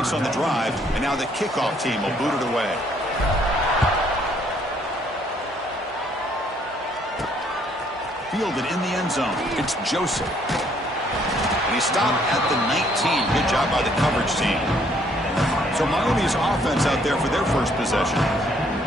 points on the drive, and now the kickoff team will boot it away. Fielded in the end zone. It's Joseph. And he stopped at the 19. Good job by the coverage team. So Miami's offense out there for their first possession.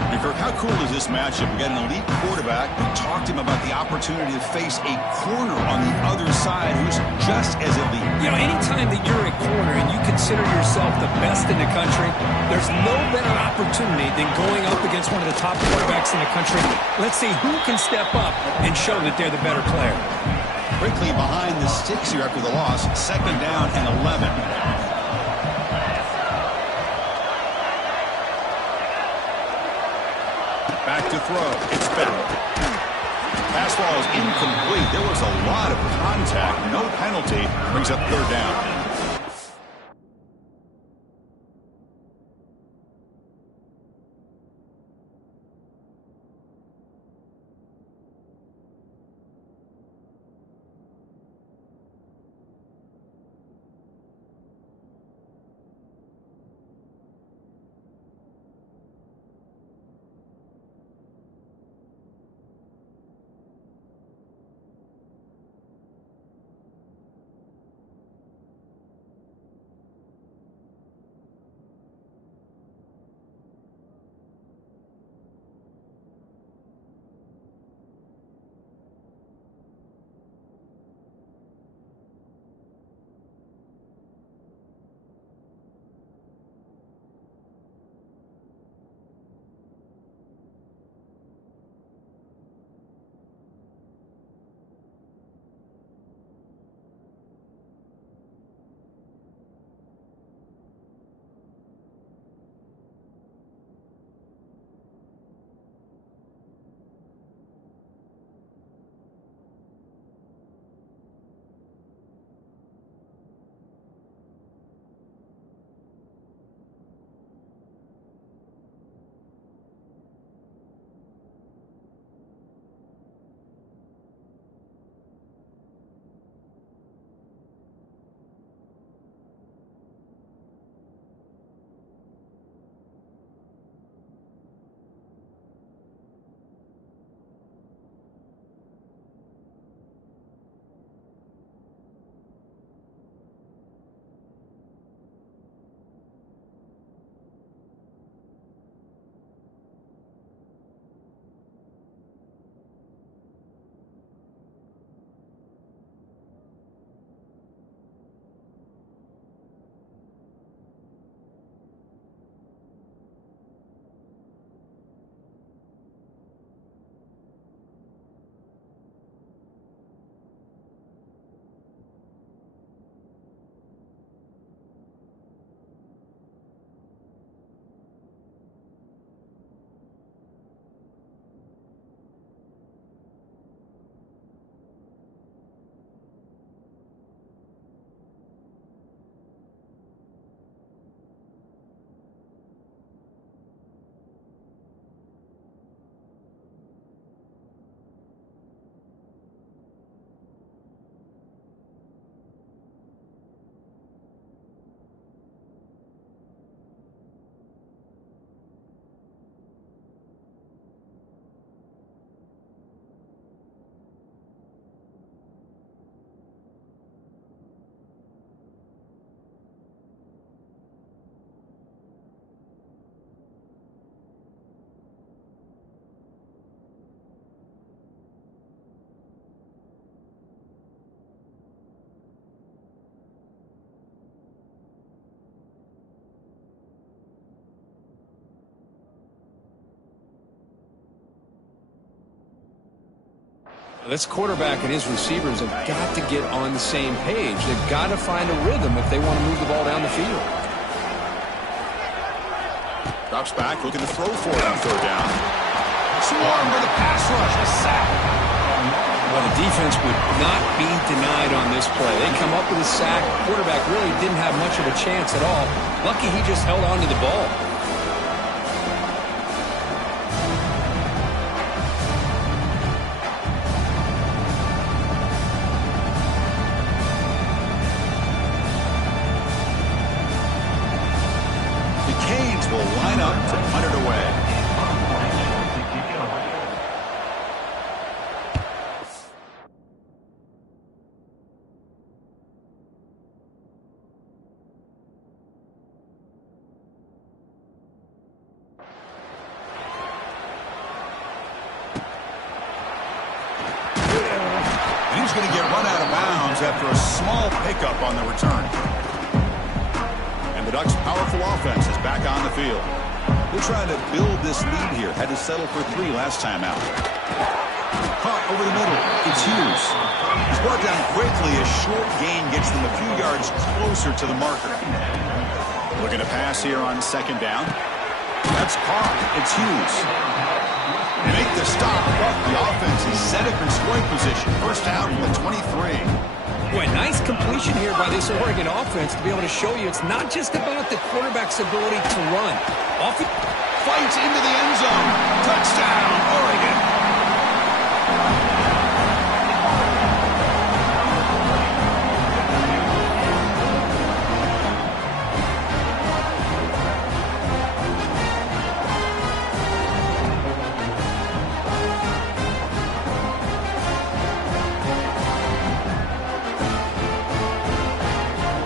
And Kirk, how cool is this matchup? We got an elite quarterback. We talked to him about the opportunity to face a corner on the other side who's just as elite. You know, anytime that you're a corner and you consider yourself the best in the country, there's no better opportunity than going up against one of the top quarterbacks in the country. Let's see who can step up and show that they're the better player. Quickly behind the sticks here after the loss. 2nd down and 11. Back to throw. It's Bell. Pass ball is incomplete. There was a lot of contact. No penalty. Brings up 3rd down. This quarterback and his receivers have got to get on the same page. They've got to find a rhythm if they want to move the ball down the field. Drops back, looking to throw for it on 3rd down. Swarm with a pass rush, a sack. Well, the defense would not be denied on this play. They come up with a sack. Quarterback really didn't have much of a chance at all. Lucky he just held on to the ball. Canes will line up to punt it away. And he's going to get run out of bounds after a small pickup on the return. And the Ducks' powerful offense is back on the field. They're trying to build this lead here. Had to settle for 3 last time out. Caught over the middle. It's Hughes. He's brought down quickly. A short gain gets them a few yards closer to the marker. Looking to pass here on second down. That's caught. It's Hughes. They make the stop, but the offense is set up in scoring position. First down from the 23. Boy, nice completion here by this Oregon offense to be able to show you it's not just about the quarterback's ability to run. Often fights into the end zone. Touchdown, Oregon.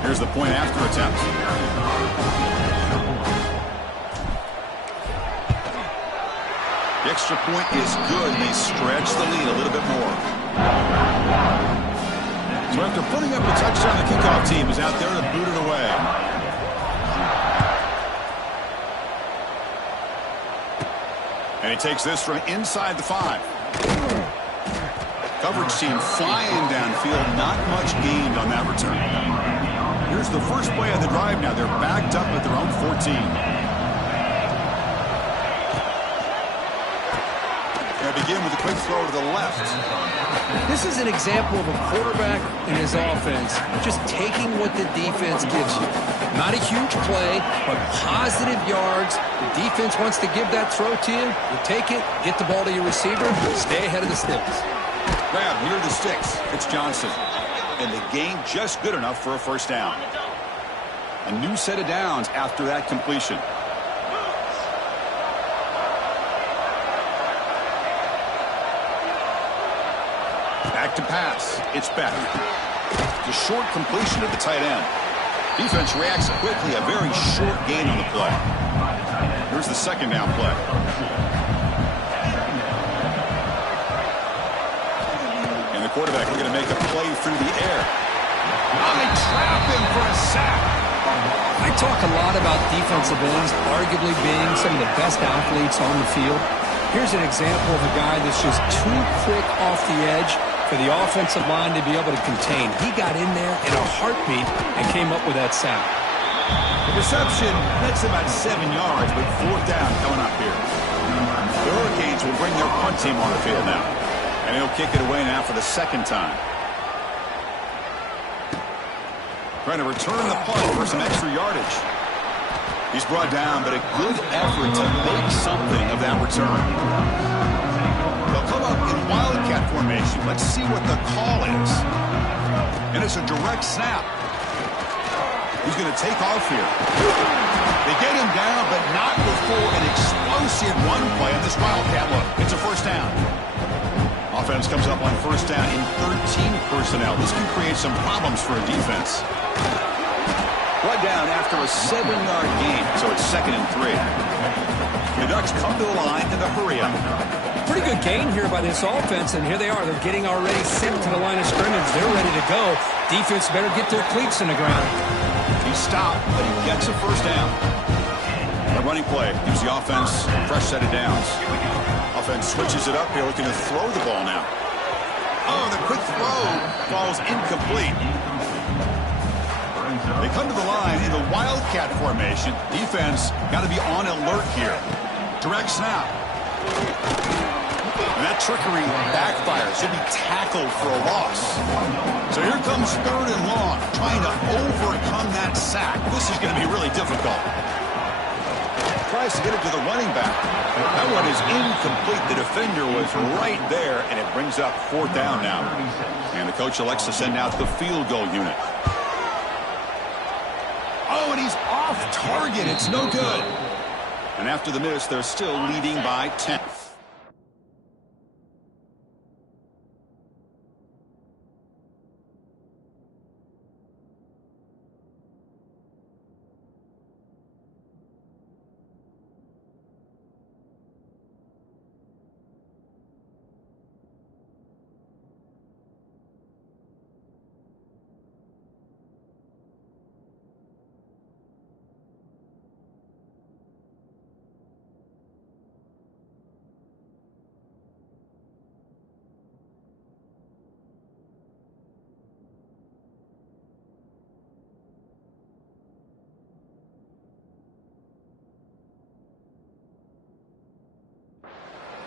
Here's the point after attempt. The extra point is good, and they stretch the lead a little bit more. So after putting up a touchdown, the kickoff team is out there to boot it away. And he takes this from inside the 5. Coverage team flying downfield, not much gained on that return. Here's the first play of the drive now. They're backed up at their own 14. They begin with a quick throw to the left. this is an example of a quarterback and his offense just taking what the defense gives you. Not a huge play, but positive yards. The defense wants to give that throw to you. You take it, get the ball to your receiver, stay ahead of the sticks. Grab near the sticks. It's Johnson. And the gain just good enough for a first down. A new set of downs after that completion. Back to pass. It's Beck. The short completion to the tight end. Defense reacts quickly. A very short gain on the play. Here's the second down play. And the quarterback looking to make a play through the air. Oh, they trap him for a sack. I talk a lot about defensive ends arguably being some of the best athletes on the field. Here's an example of a guy that's just too quick off the edge for the offensive line to be able to contain. He got in there in a heartbeat and came up with that sack. The reception, that's about 7 yards, but fourth down coming up here. The Hurricanes will bring their punt team on the field now. And he'll kick it away now for the second time. Trying to return the punt for some extra yardage. He's brought down, but a good effort to make something of that return. They'll come up in wildcat formation. Let's see what the call is. And it's a direct snap. He's going to take off here. They get him down, but not before an explosive run play on this wildcat look. It's a first down. Offense comes up on first down in 13 personnel. This can create some problems for a defense. Brought down after a 7-yard gain, so it's 2nd and 3. The Ducks come to the line in the hurry up. Pretty good gain here by this offense, and here they are. They're getting already sent to the line of scrimmage. They're ready to go. Defense better get their cleats in the ground. He stopped, but he gets a first down. A running play gives the offense a fresh set of downs. Offense switches it up here, looking to throw the ball now. Oh, the quick throw falls incomplete. They come to the line in the wildcat formation. Defense got to be on alert here. Direct snap. And that trickery backfires. Should be tackled for a loss. So here comes 3rd and long, trying to overcome that sack. This is going to be really difficult. Tries to get it to the running back. That one is incomplete. The defender was right there, and it brings up 4th down now. And the coach elects to send out the field goal unit. Oh, and he's off target. It's no good. And after the miss, they're still leading by 10.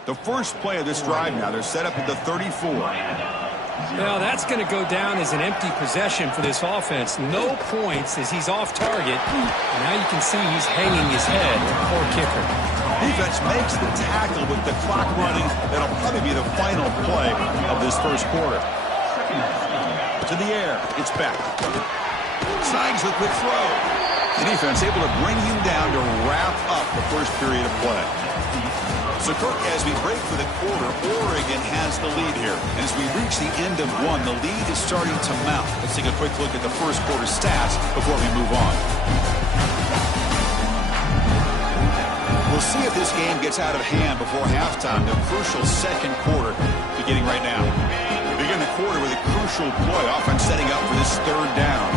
The first play of this drive now, they're set up at the 34. Well, that's going to go down as an empty possession for this offense. No points as he's off target. And now you can see he's hanging his head. Poor kicker. Defense makes the tackle with the clock running. That'll probably be the final play of this first quarter. To the air. It's back. Signs the quick throw. The defense able to bring him down to wrap up the first period of play. So, Kirk, as we break for the quarter, Oregon has the lead here. And as we reach the end of one, the lead is starting to mount. Let's take a quick look at the first quarter stats before we move on. We'll see if this game gets out of hand before halftime. The crucial second quarter beginning right now. We begin the quarter with a crucial play. Offense setting up for this third down.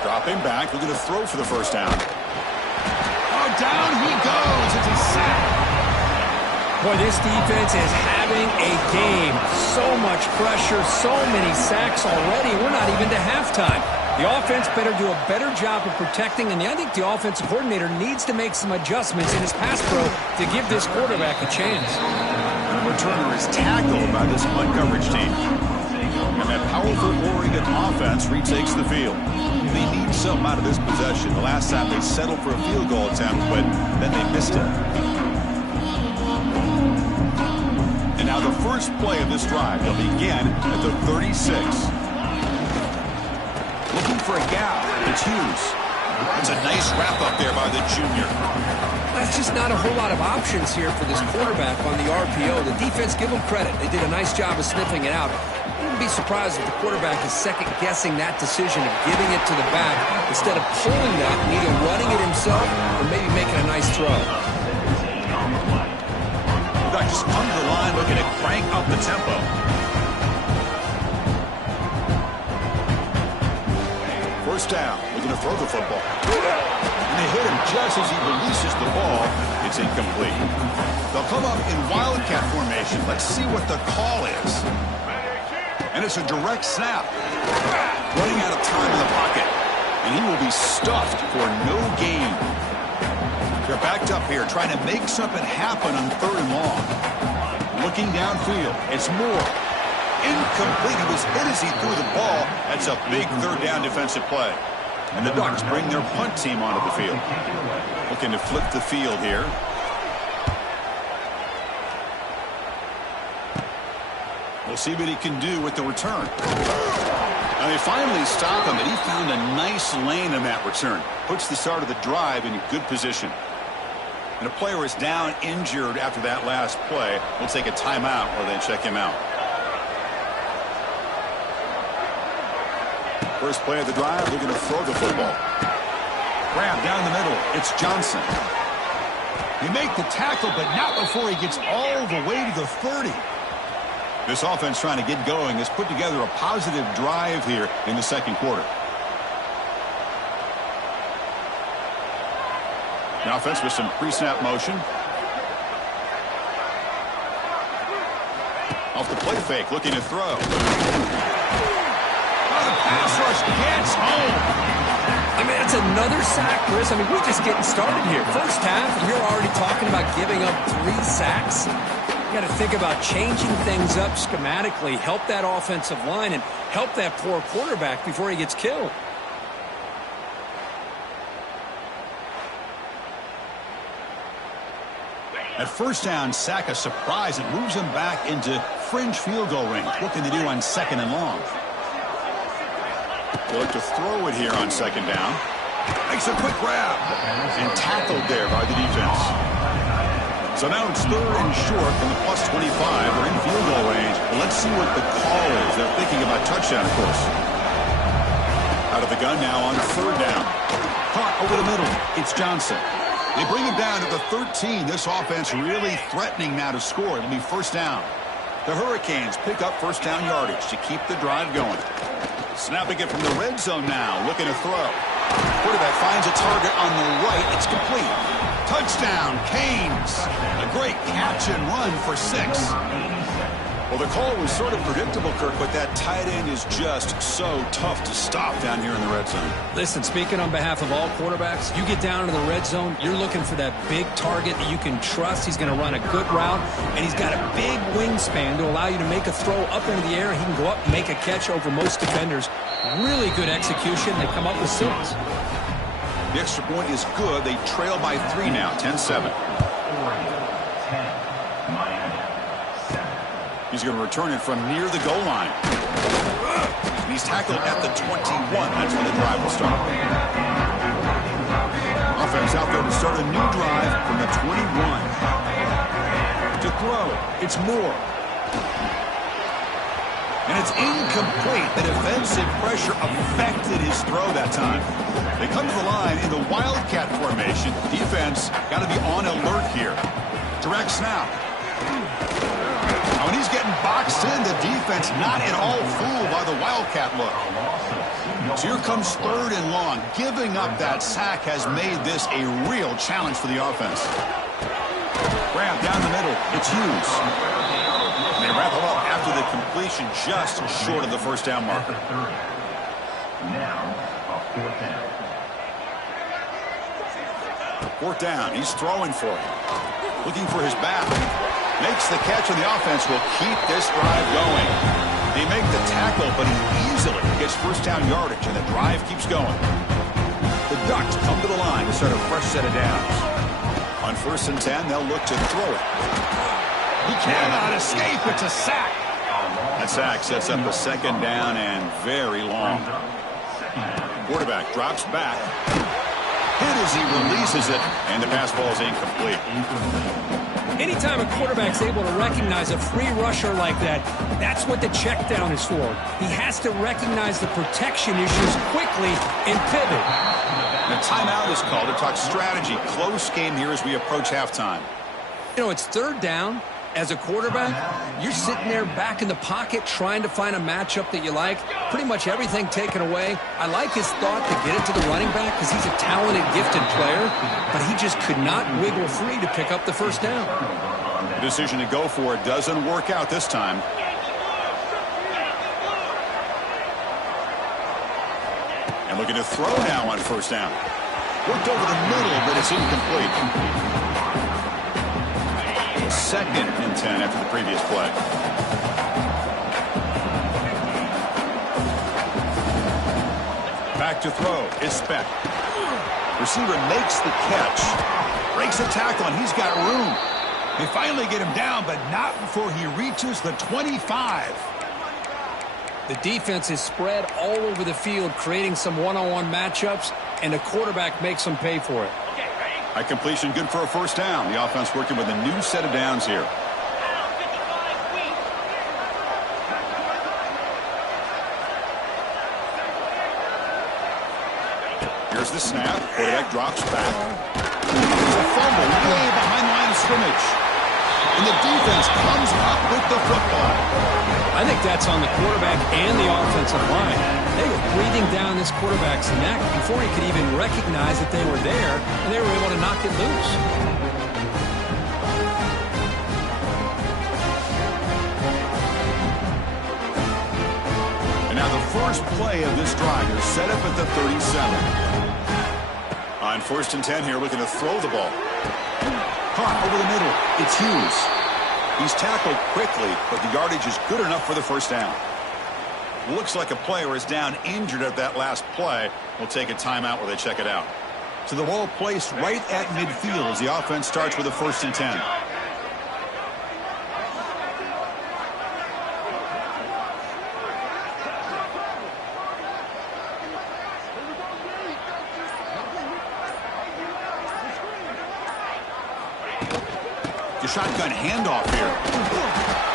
Dropping back, looking to throw for the first down. Down he goes. It's a sack. Boy, this defense is having a game. So much pressure, so many sacks already. We're not even to halftime. The offense better do a better job of protecting, and I think the offensive coordinator needs to make some adjustments in his pass pro to give this quarterback a chance. The returner is tackled by this punt coverage team. And that powerful Oregon offense retakes the field. They need something out of this possession. The last time they settled for a field goal attempt, but then they missed it. And now the first play of this drive. They'll begin at the 36. Looking for a gap. It's Hughes. That's a nice wrap up there by the junior. That's just not a whole lot of options here for this quarterback on the RPO. The defense, give them credit. They did a nice job of sniffing it out. I wouldn't be surprised if the quarterback is second-guessing that decision of giving it to the back instead of pulling that and either running it himself or maybe making a nice throw. The guy just come to the line looking to crank up the tempo. First down, looking to throw the football. And they hit him just as he releases the ball. It's incomplete. They'll come up in wildcat formation. Let's see what the call is. And it's a direct snap. Running out of time in the pocket. And he will be stuffed for no gain. They're backed up here, trying to make something happen on third and long. Looking downfield. It's Moore. Incomplete. He was hit as he threw the ball. That's a big third down defensive play. And the Ducks bring their punt team onto the field. Looking to flip the field here. We'll see what he can do with the return. And they finally stop him, and he found a nice lane in that return. Puts the start of the drive in good position. And a player is down injured after that last play. We'll take a timeout while they check him out. First play of the drive, they're going to throw the football. Grab down the middle. It's Johnson. He make the tackle, but not before he gets all the way to the 30. This offense trying to get going has put together a positive drive here in the second quarter. The offense with some pre-snap motion. Off the play fake, looking to throw. The pass rush gets home. I mean, it's another sack, Chris. I mean, we're just getting started here. First half, and you're already talking about giving up 3 sacks. You got to think about changing things up schematically, help that offensive line, and help that poor quarterback before he gets killed. At first down, sack a surprise. It moves him back into fringe field goal range. What can they do on second and long? They look to throw it here on second down. Makes a quick grab. And tackled there by the defense. So now it's third and short from the +25. They're in field goal range. Well, let's see what the call is. They're thinking about touchdown, of course. Out of the gun now on third down. Caught over the middle. It's Johnson. They bring him down to the 13. This offense really threatening now to score. It'll be first down. The Hurricanes pick up first down yardage to keep the drive going. Snapping it from the red zone now. Looking to throw. Quarterback finds a target on the right. It's complete. Touchdown, Canes. A great catch and run for 6. Well, the call was sort of predictable, Kirk, but that tight end is just so tough to stop down here in the red zone. Listen, speaking on behalf of all quarterbacks, you get down to the red zone, you're looking for that big target that you can trust. He's going to run a good route, and he's got a big wingspan to allow you to make a throw up into the air. He can go up and make a catch over most defenders. Really good execution. They come up with 6. The extra point is good. They trail by 3 now, 10-7. He's going to return it from near the goal line. He's tackled at the 21. That's when the drive will start. Offense out there to start a new drive from the 21. To throw, it's Moore. And it's incomplete. The defensive pressure affected his throw that time. They come to the line in the Wildcat formation. Defense got to be on alert here. Direct snap. When he's getting boxed in, the defense not at all fooled by the Wildcat look. So here comes third and long. Giving up that sack has made this a real challenge for the offense. Grab down the middle. It's Hughes. And they wrap him up after the completion just short of the first down marker. Fourth down. He's throwing for it. Looking for his back. Makes the catch, and the offense will keep this drive going. They make the tackle, but he easily gets first down yardage, and the drive keeps going. The Ducks come to the line to start a fresh set of downs. On 1st and 10, they'll look to throw it. He cannot escape. It's a sack. That sack sets up a second down and very long. Quarterback drops back. Hit as he releases it, and the pass ball is incomplete. Anytime a quarterback's able to recognize a free rusher like that, that's what the check down is for. He has to recognize the protection issues quickly and pivot. The timeout is called to talk strategy. Close game here as we approach halftime. You know, it's third down. As a quarterback, you're sitting there back in the pocket trying to find a matchup that you like. Pretty much everything taken away. I like his thought to get it to the running back because he's a talented, gifted player, but he just could not wiggle free to pick up the first down. The decision to go for it doesn't work out this time. And looking to throw now on first down. Worked over the middle, but it's incomplete. Second and 10 after the previous play. Back to throw. It's Speck. Receiver makes the catch. Breaks a tackle, and he's got room. They finally get him down, but not before he reaches the 25. The defense is spread all over the field, creating some one-on-one matchups, and the quarterback makes them pay for it. High completion, good for a first down. The offense working with a new set of downs here. Here's the snap. Quarterback drops back. There's a fumble way behind the line of scrimmage. And the defense comes up with the football. I think that's on the quarterback and the offensive line. They were breathing down this quarterback's neck before he could even recognize that they were there, and they were able to knock it loose. And now the first play of this drive is set up at the 37. On 1st and 10 here, looking to throw the ball. Caught over the middle. It's Hughes. He's tackled quickly, but the yardage is good enough for the first down. Looks like a player is down injured at that last play. We'll take a timeout while they check it out. To the ball placed right at midfield as the offense starts with a 1st and 10. The shotgun handoff here.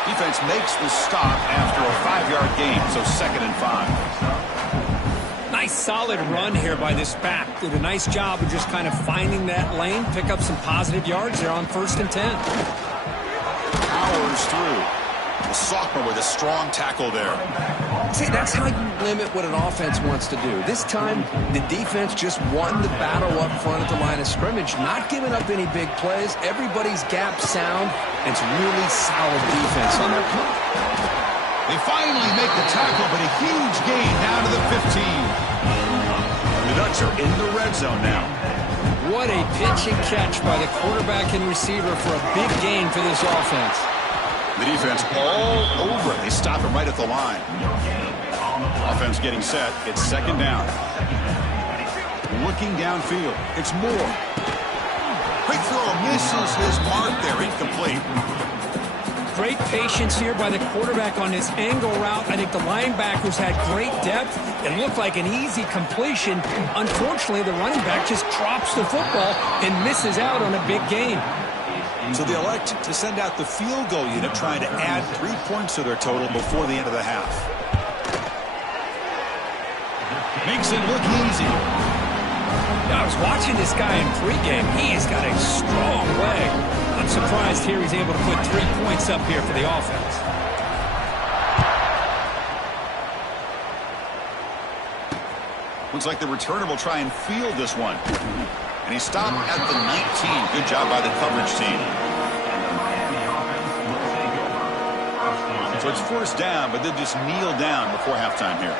Defense makes the stop after a 5-yard gain, so 2nd and 5. Nice solid run here by this back. Did a nice job of just kind of finding that lane, pick up some positive yards there on 1st and 10. Powers through. The sophomore with a strong tackle there. See, that's how you limit what an offense wants to do. This time, the defense just won the battle up front at the line of scrimmage, not giving up any big plays. Everybody's gap sound, and it's really solid defense on their part. They finally make the tackle, but a huge gain down to the 15. The Ducks are in the red zone now. What a pitch and catch by the quarterback and receiver for a big gain for this offense. The defense all over it. They stop him right at the line. Offense getting set. It's 2nd down. Looking downfield. It's Moore. Quick throw. Misses his mark there. Incomplete. Great patience here by the quarterback on this angle route. I think the linebackers had great depth. It looked like an easy completion. Unfortunately, the running back just drops the football and misses out on a big gain. So they elect to send out the field goal unit, trying to add 3 points to their total before the end of the half. Makes it look easy. Now, I was watching this guy in pregame. He has got a strong leg. I'm surprised here he's able to put 3 points up here for the offense. Looks like the returner will try and field this one. And he stopped at the 19. Good job by the coverage team. So it's 1st down, but they'll just kneel down before halftime here.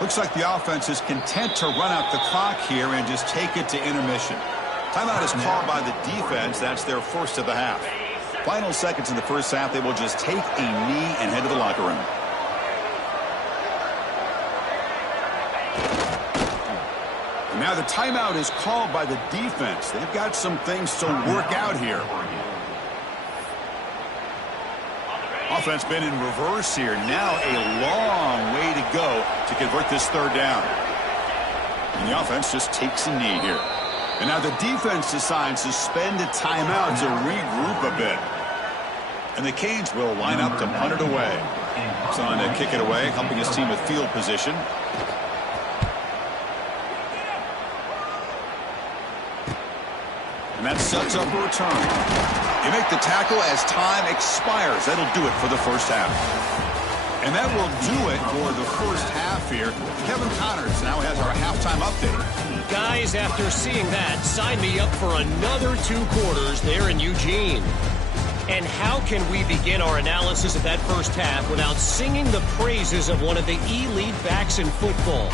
Looks like the offense is content to run out the clock here and just take it to intermission. Timeout is called by the defense. That's their 1st of the half. Final seconds in the 1st half, they will just take a knee and head to the locker room. Now the timeout is called by the defense. They've got some things to work out here. Offense been in reverse here. Now a long way to go to convert this 3rd down. And the offense just takes a knee here. And now the defense decides to spend a timeout to regroup a bit. And the Canes will line up to punt it away. So on to kick it away, helping his team with field position. And that sets up a return. You make the tackle as time expires. That'll do it for the 1st half. And that will do it for the 1st half here. Kevin Connors now has our halftime update. Guys, after seeing that, sign me up for another 2 quarters there in Eugene. And how can we begin our analysis of that 1st half without singing the praises of one of the elite backs in football?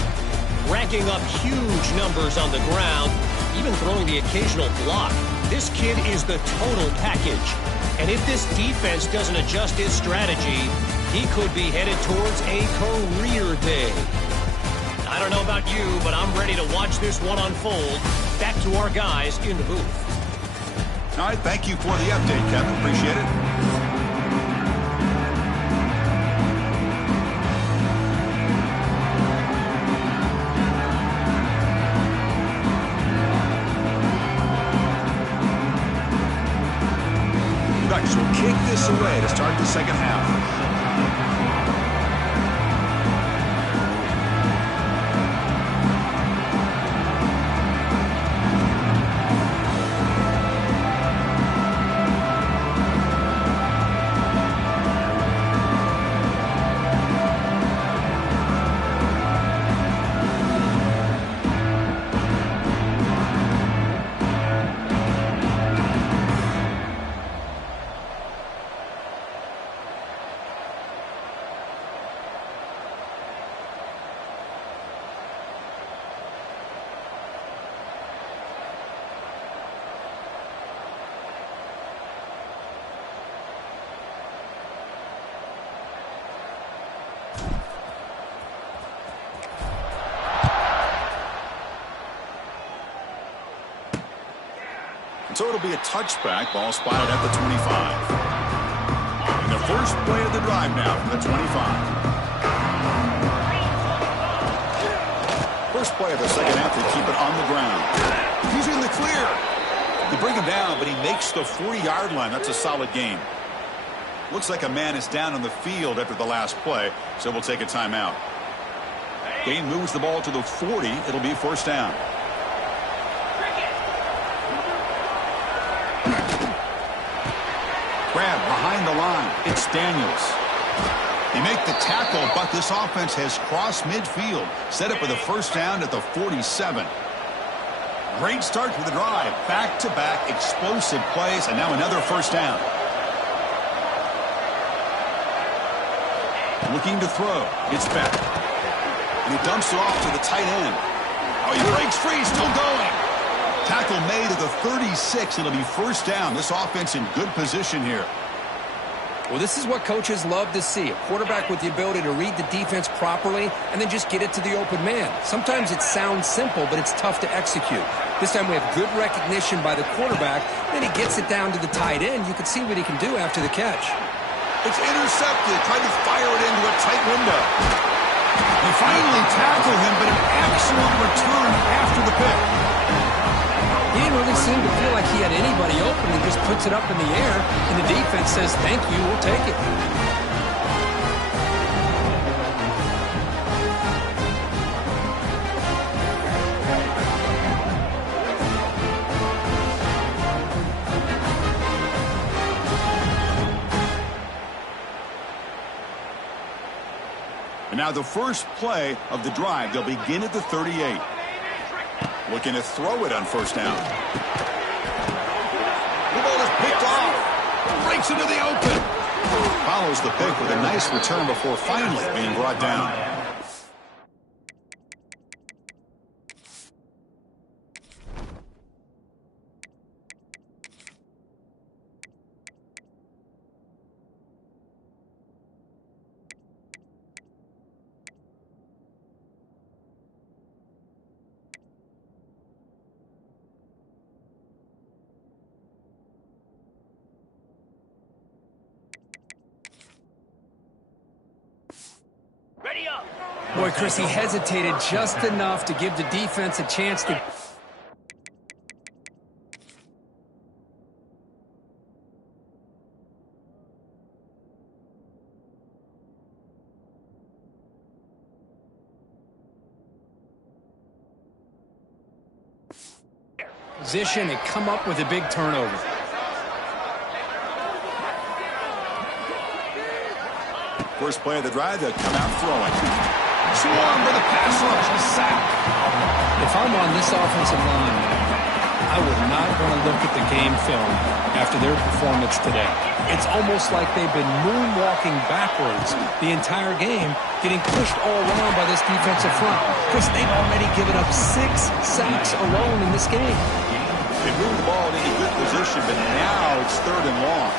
Racking up huge numbers on the ground, even throwing the occasional block. This kid is the total package. And if this defense doesn't adjust its strategy, he could be headed towards a career day. I don't know about you, but I'm ready to watch this one unfold. Back to our guys in the booth. All right, thank you for the update, Kevin. Appreciate it. Ducks will kick this away to start the 2nd half. So it'll be a touchback. Ball spotted at the 25. And the first play of the drive now from the 25. First play of the second half. They keep it on the ground. He's in the clear. They bring him down, but he makes the 40-yard line. That's a solid game. Looks like a man is down on the field after the last play, so we'll take a timeout. Gain moves the ball to the 40. It'll be first down. Grab behind the line. It's Daniels. They make the tackle, but this offense has crossed midfield. Set up with a first down at the 47. Great start to the drive. Back-to-back explosive plays, and now another first down. Looking to throw. It's Beck. And he dumps it off to the tight end. Oh, he breaks free. Still going. Tackle made at the 36. It'll be first down. This offense in good position here. Well, this is what coaches love to see. A quarterback with the ability to read the defense properly and then just get it to the open man. Sometimes it sounds simple, but it's tough to execute. This time we have good recognition by the quarterback. Then he gets it down to the tight end. You can see what he can do after the catch. It's intercepted. Tried to fire it into a tight window. They finally tackle him, but an excellent return after the pick. He didn't really seem to feel like he had anybody open. He just puts it up in the air, and the defense says, thank you, we'll take it. And now the first play of the drive. They'll begin at the 38. Looking to throw it on first down. The ball is picked off. Breaks into the open. Follows the pick with a nice return before finally being brought down. Boy, Chris, he hesitated just enough to give the defense a chance to... position and come up with a big turnover. First play of the drive, they'll come out throwing. Swarm for the pass rush, the sack. If I'm on this offensive line, I would not want to look at the game film after their performance today. It's almost like they've been moonwalking backwards the entire game, getting pushed all around by this defensive front. Chris, they've already given up 6 sacks alone in this game. They moved the ball into good position, but now it's third and long.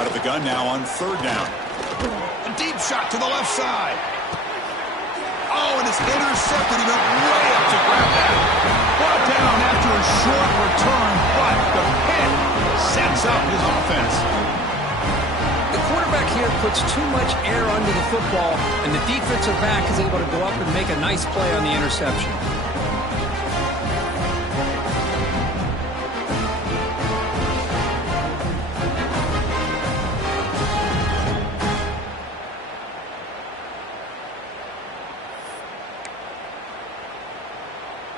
Out of the gun now on third down. A deep shot to the left side. Oh, and it's intercepted. He went way up to grab that. Brought down after a short return, but the pick sets up his offense. The quarterback here puts too much air under the football, and the defensive back is able to go up and make a nice play on the interception.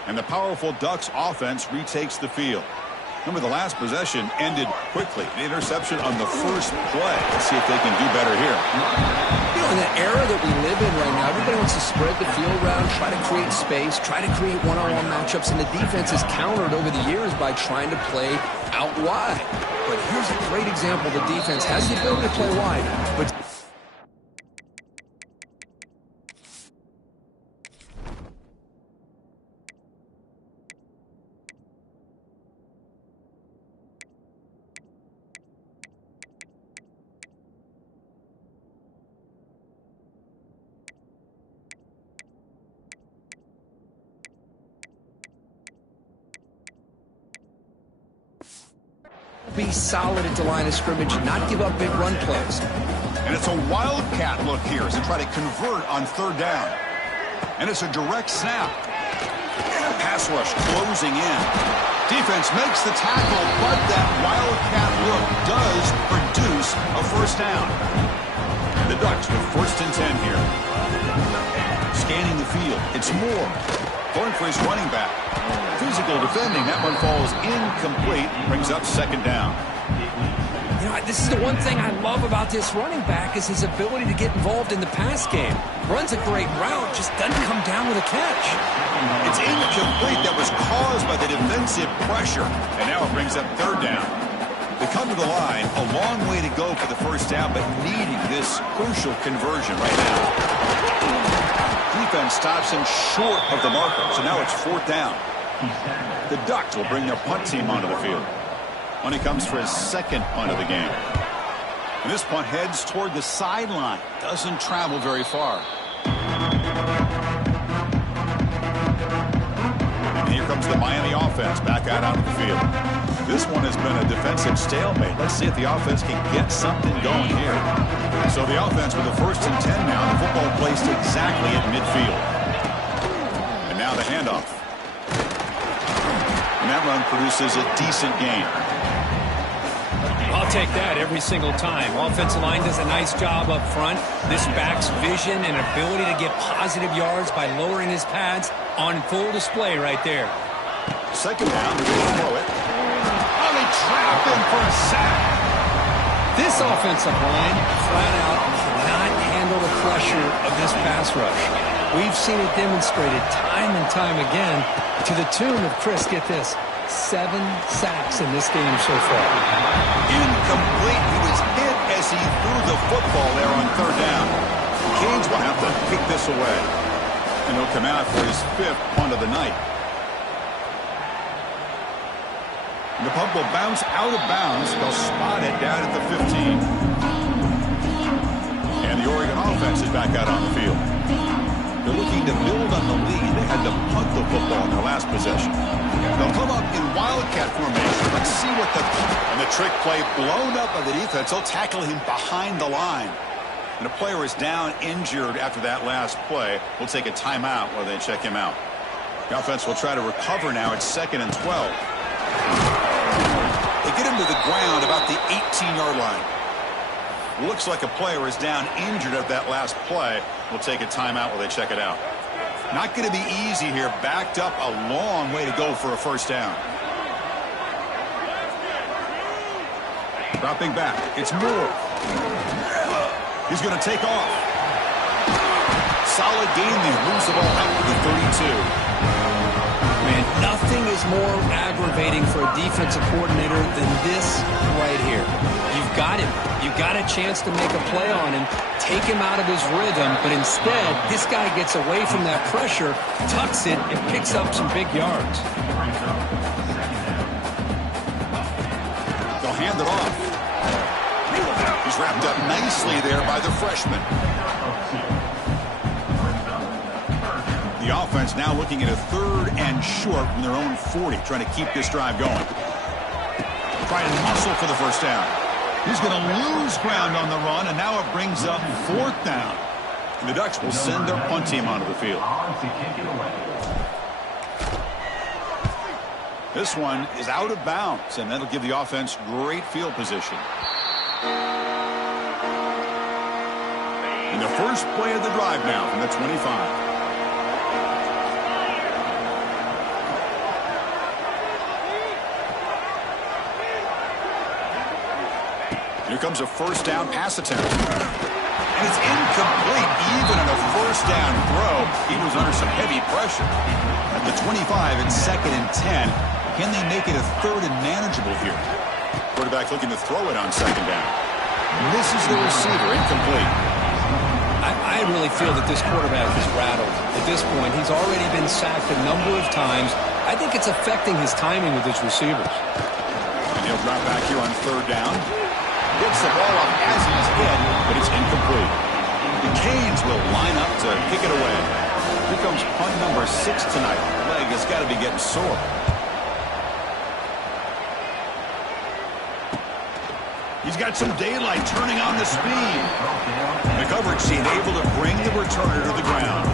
And the powerful Ducks offense retakes the field. Remember, the last possession ended quickly. An interception on the first play. Let's see if they can do better here. You know, in the era that we live in right now, everybody wants to spread the field around, try to create space, try to create one-on-one matchups, and the defense has countered over the years by trying to play out wide. But here's a great example. The defense has the ability to play wide, but be solid at the line of scrimmage and not give up big run plays. And it's a wildcat look here as they try to convert on third down. And it's a direct snap. Pass rush closing in. Defense makes the tackle, but that wildcat look does produce a first down. The Ducks with 1st and 10 here. Scanning the field. It's Moore. Going for his running back. Physical defending. That one falls incomplete. Brings up 2nd down. You know, this is the one thing I love about this running back is his ability to get involved in the pass game. Runs a great route, just doesn't come down with a catch. It's incomplete. That was caused by the defensive pressure. And now it brings up 3rd down. They come to the line, a long way to go for the first down, but needing this crucial conversion right now. Defense stops him short of the marker, so now it's 4th down. The Ducks will bring their punt team onto the field. When he comes for his 2nd punt of the game. And this punt heads toward the sideline. Doesn't travel very far. And here comes the Miami offense back out onto the field. This one has been a defensive stalemate. Let's see if the offense can get something going here. So the offense with the 1st and 10 now. The football placed exactly at midfield. And now the handoff. And that run produces a decent gain. I'll take that every single time. Offensive line does a nice job up front. This back's vision and ability to get positive yards by lowering his pads on full display right there. 2nd down, they're going to throw it. Oh, they trap him for a sack. This offensive line flat out cannot handle the pressure of this pass rush. We've seen it demonstrated time and time again to the tune of, Chris, get this, 7 sacks in this game so far. Incomplete. He was hit as he threw the football there on 3rd down. The Canes will have to kick this away. And he'll come out for his 5th punt of the night. And the punt will bounce out of bounds. They'll spot it down at the 15. And the Oregon offense is back out on the field. They're looking to build on the lead. They had to punt the football in their last possession. They'll come up in wildcat formation. Let's see what and the trick play blown up by the defense. They'll tackle him behind the line. And the player is down injured after that last play. We'll take a timeout while they check him out. The offense will try to recover now. It's 2nd and 12. They get him to the ground about the 18-yard line. Looks like a player is down injured at that last play. We'll take a timeout while they check it out. Not going to be easy here. Backed up a long way to go for a first down. Dropping back. It's Moore. He's going to take off. Solid gain there. Moves the ball out to the 32. Man, nothing is more aggravating for a defensive coordinator than this right here. You've got him. You've got a chance to make a play on him, take him out of his rhythm, but instead, this guy gets away from that pressure, tucks it, and picks up some big yards. They'll hand it off. He's wrapped up nicely there by the freshman. The offense now looking at a 3rd and short from their own 40, trying to keep this drive going. Trying to muscle for the first down. He's going to lose ground on the run, and now it brings up 4th down. And the Ducks will send their punt team onto the field. This one is out of bounds, and that'll give the offense great field position. And the first play of the drive now from the 25. Here comes a first down pass attempt. And it's incomplete. Even on a first down throw, he was under some heavy pressure. At the 25, it's 2nd and 10. Can they make it a 3rd and manageable here? Quarterback looking to throw it on 2nd down. Misses the receiver. Incomplete. I really feel that this quarterback is rattled. At this point, he's already been sacked a number of times. I think it's affecting his timing with his receivers. And he'll drop back here on 3rd down. Gets the ball up as he's hit, but it's incomplete. The Canes will line up to kick it away. Here comes punt number 6 tonight. The leg has got to be getting sore. He's got some daylight turning on the speed. The coverage team able to bring the returner to the ground.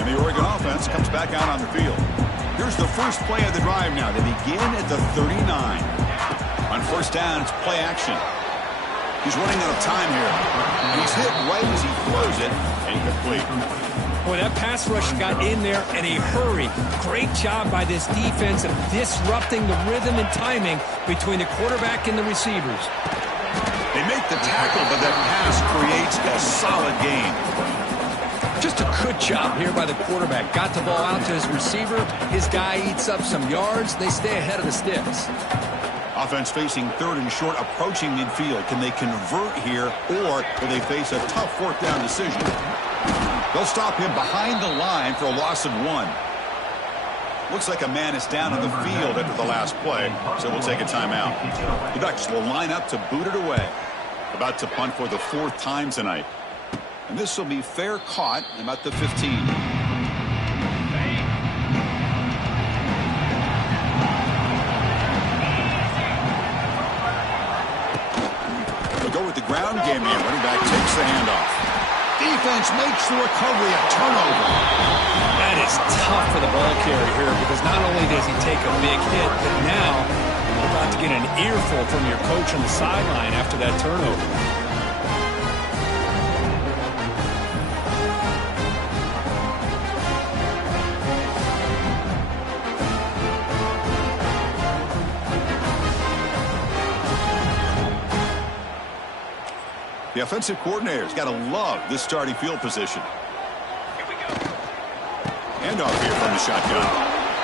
And the Oregon offense comes back out on the field. Here's the first play of the drive now. They begin at the 39. On first down, it's play action. He's running out of time here. And he's hit right as he throws it. Incomplete. Boy, that pass rush got in there in a hurry. Great job by this defense of disrupting the rhythm and timing between the quarterback and the receivers. They make the tackle, but that pass creates a solid gain. Just a good job here by the quarterback. Got the ball out to his receiver. His guy eats up some yards. They stay ahead of the sticks. Offense facing third and short, approaching midfield. Can they convert here, or will they face a tough fourth down decision? They'll stop him behind the line for a loss of 1. Looks like a man is down on the field after the last play, so we'll take a timeout. The Ducks will line up to boot it away. About to punt for the 4th time tonight. And this will be fair caught about the 15. They'll go with the ground game here. Running back takes the handoff. Defense makes the recovery, a turnover. That is tough for the ball carrier here because not only does he take a big hit, but now you're about to get an earful from your coach on the sideline after that turnover. The offensive coordinator's got to love this starting field position. Here we go. Handoff here from the shotgun.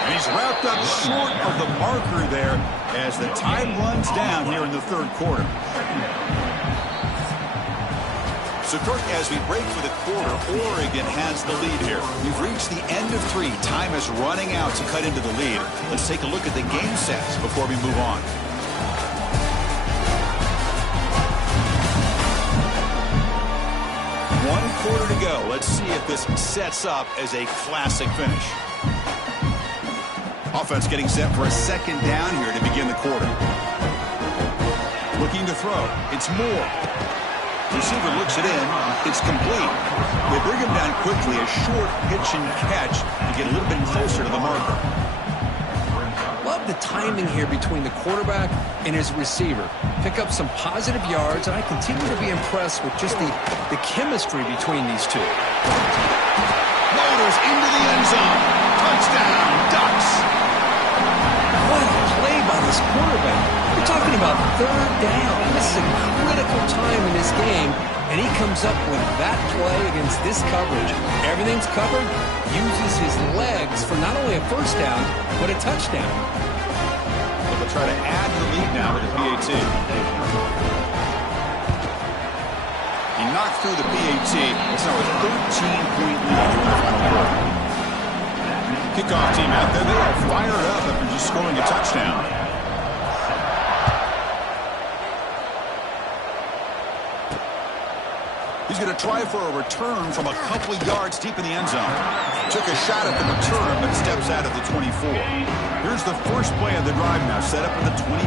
And he's wrapped up short of the marker there as the time runs down here in the 3rd quarter. So, Kirk, as we break for the quarter, Oregon has the lead here. We've reached the end of 3. Time is running out to cut into the lead. Let's take a look at the game sets before we move on. 1 quarter to go. Let's see if this sets up as a classic finish. Offense getting set for a 2nd down here to begin the quarter. Looking to throw. It's Moore. Receiver looks it in. It's complete. They bring him down quickly. A short pitch and catch to get a little bit closer to the marker. Love the timing here between the quarterback and his receiver. Pick up some positive yards, and I continue to be impressed with just the chemistry between these two. Motors into the end zone. Touchdown, Ducks. What a play by this quarterback. We're talking about 3rd down. This is a critical time in this game, and he comes up with that play against this coverage. Everything's covered, uses his legs for not only a 1st down, but a touchdown. They'll try to add to the lead now with the PAT. He knocked through the PAT. It's now a 13-point lead in the final quarter. Kickoff team out there. They are fired up after just scoring a touchdown. He's going to try for a return from a couple of yards deep in the end zone. Took a shot at the return, but steps out of the 24. Here's the first play of the drive now, set up at the 24.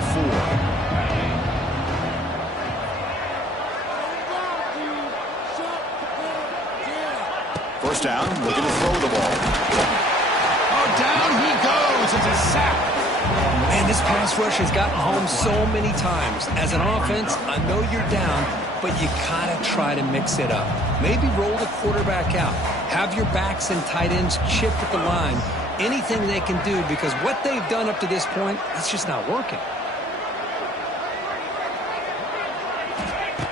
First down, looking to throw the ball. Oh, down he goes. It's a sack. Man, this pass rush has gotten home so many times. As an offense, I know you're down, but you gotta try to mix it up. Maybe roll the quarterback out. Have your backs and tight ends chip at the line. Anything they can do, because what they've done up to this point, it's just not working.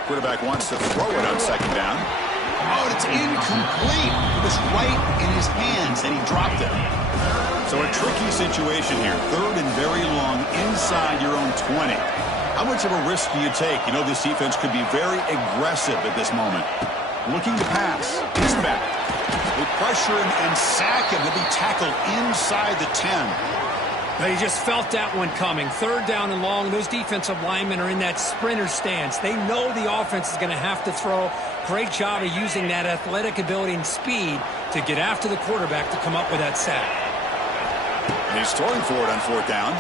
Quarterback wants to throw it on 2nd down. Oh, it's incomplete. It was right in his hands, and he dropped it. So a tricky situation here. 3rd and very long inside your own 20. How much of a risk do you take? You know this defense could be very aggressive at this moment. Looking to pass. He's back. They pressure him and sack him. He'll be tackled inside the 10. They just felt that one coming. 3rd down and long. Those defensive linemen are in that sprinter stance. They know the offense is going to have to throw. Great job of using that athletic ability and speed to get after the quarterback to come up with that sack. He's throwing for it on 4th down.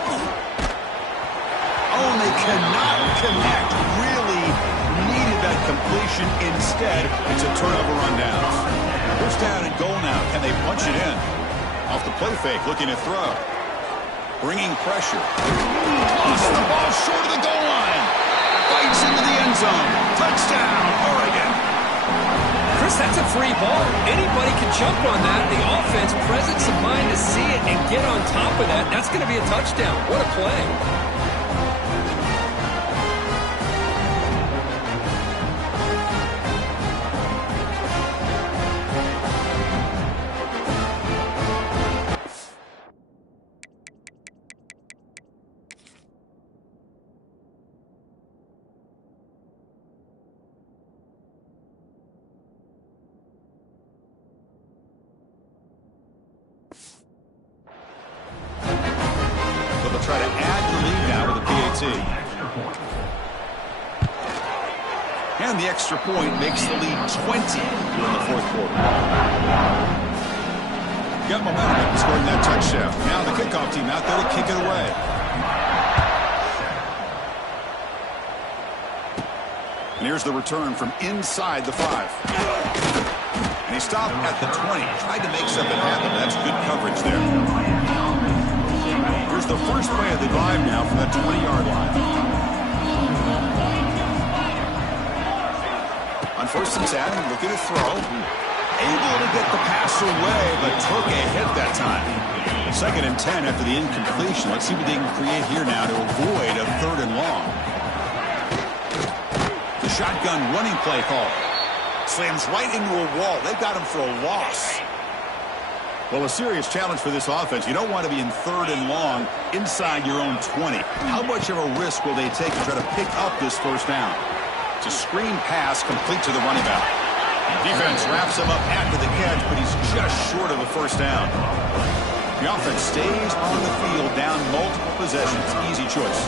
Oh, and they cannot connect. Really needed that completion. Instead, it's a turnover on downs. First down and goal now. Can they punch it in? Off the play fake, looking to throw. Bringing pressure. Lost the ball short of the goal line. Bites into the end zone. Touchdown, Oregon. Chris, that's a free ball. Anybody can jump on that. The offense, presence of mind to see it and get on top of that. That's going to be a touchdown. What a play. Try to add the lead now with a PAT. And the extra point makes the lead 20 in the fourth quarter. Got momentum scoring that touchdown. Now the kickoff team out there to kick it away. And here's the return from inside the 5. And he stopped at the 20. Tried to make something happen. That's good coverage there. Here's the first play of the drive now from that 20-yard line. On first and 10, looking to throw. Able to get the pass away, but took a hit that time. Second and 10 after the incompletion. Let's see what they can create here now to avoid a third and long. The shotgun running play call. Slams right into a wall. They've got him for a loss. Well, a serious challenge for this offense. You don't want to be in third and long inside your own 20. How much of a risk will they take to try to pick up this first down? It's a screen pass complete to the running back. Defense wraps him up after the catch, but he's just short of the first down. The offense stays on the field down multiple possessions. Easy choice.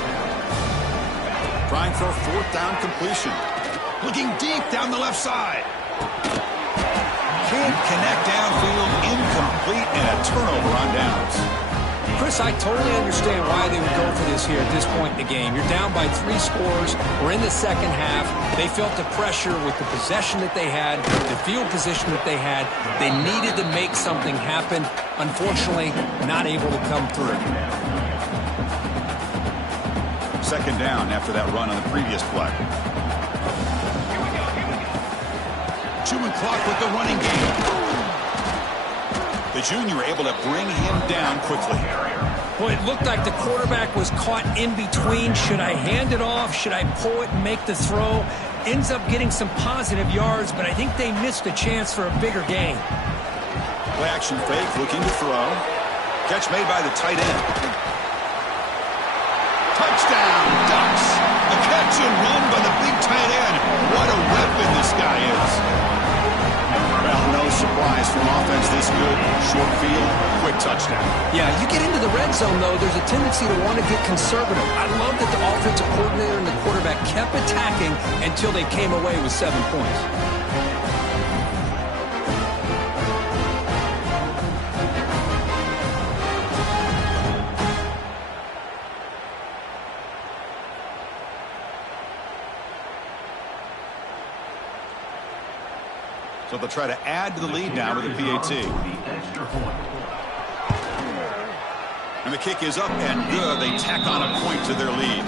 Trying for a fourth down completion. Looking deep down the left side. Can't connect downfield, incomplete, and a turnover on downs. Chris, I totally understand why they would go for this here at this point in the game. You're down by 3 scores. We're in the second half. They felt the pressure with the possession that they had, the field position that they had. They needed to make something happen. Unfortunately, not able to come through. Second down after that run on the previous play. Chewing clock with the running game. The junior able to bring him down quickly. Well, it looked like the quarterback was caught in between. Should I hand it off? Should I pull it and make the throw? Ends up getting some positive yards, but I think they missed a chance for a bigger gain. Play action fake, looking to throw. Catch made by the tight end. Touchdown, Ducks. A catch and run by the big tight end. What a weapon this guy is. Well, no surprise from offense this good. Short field, quick touchdown. Yeah, you get into the red zone, though, there's a tendency to want to get conservative. I love that the offensive coordinator and the quarterback kept attacking until they came away with 7 points. So they'll try to add to the lead now with a PAT. And the kick is up and good. They tack on a point to their lead.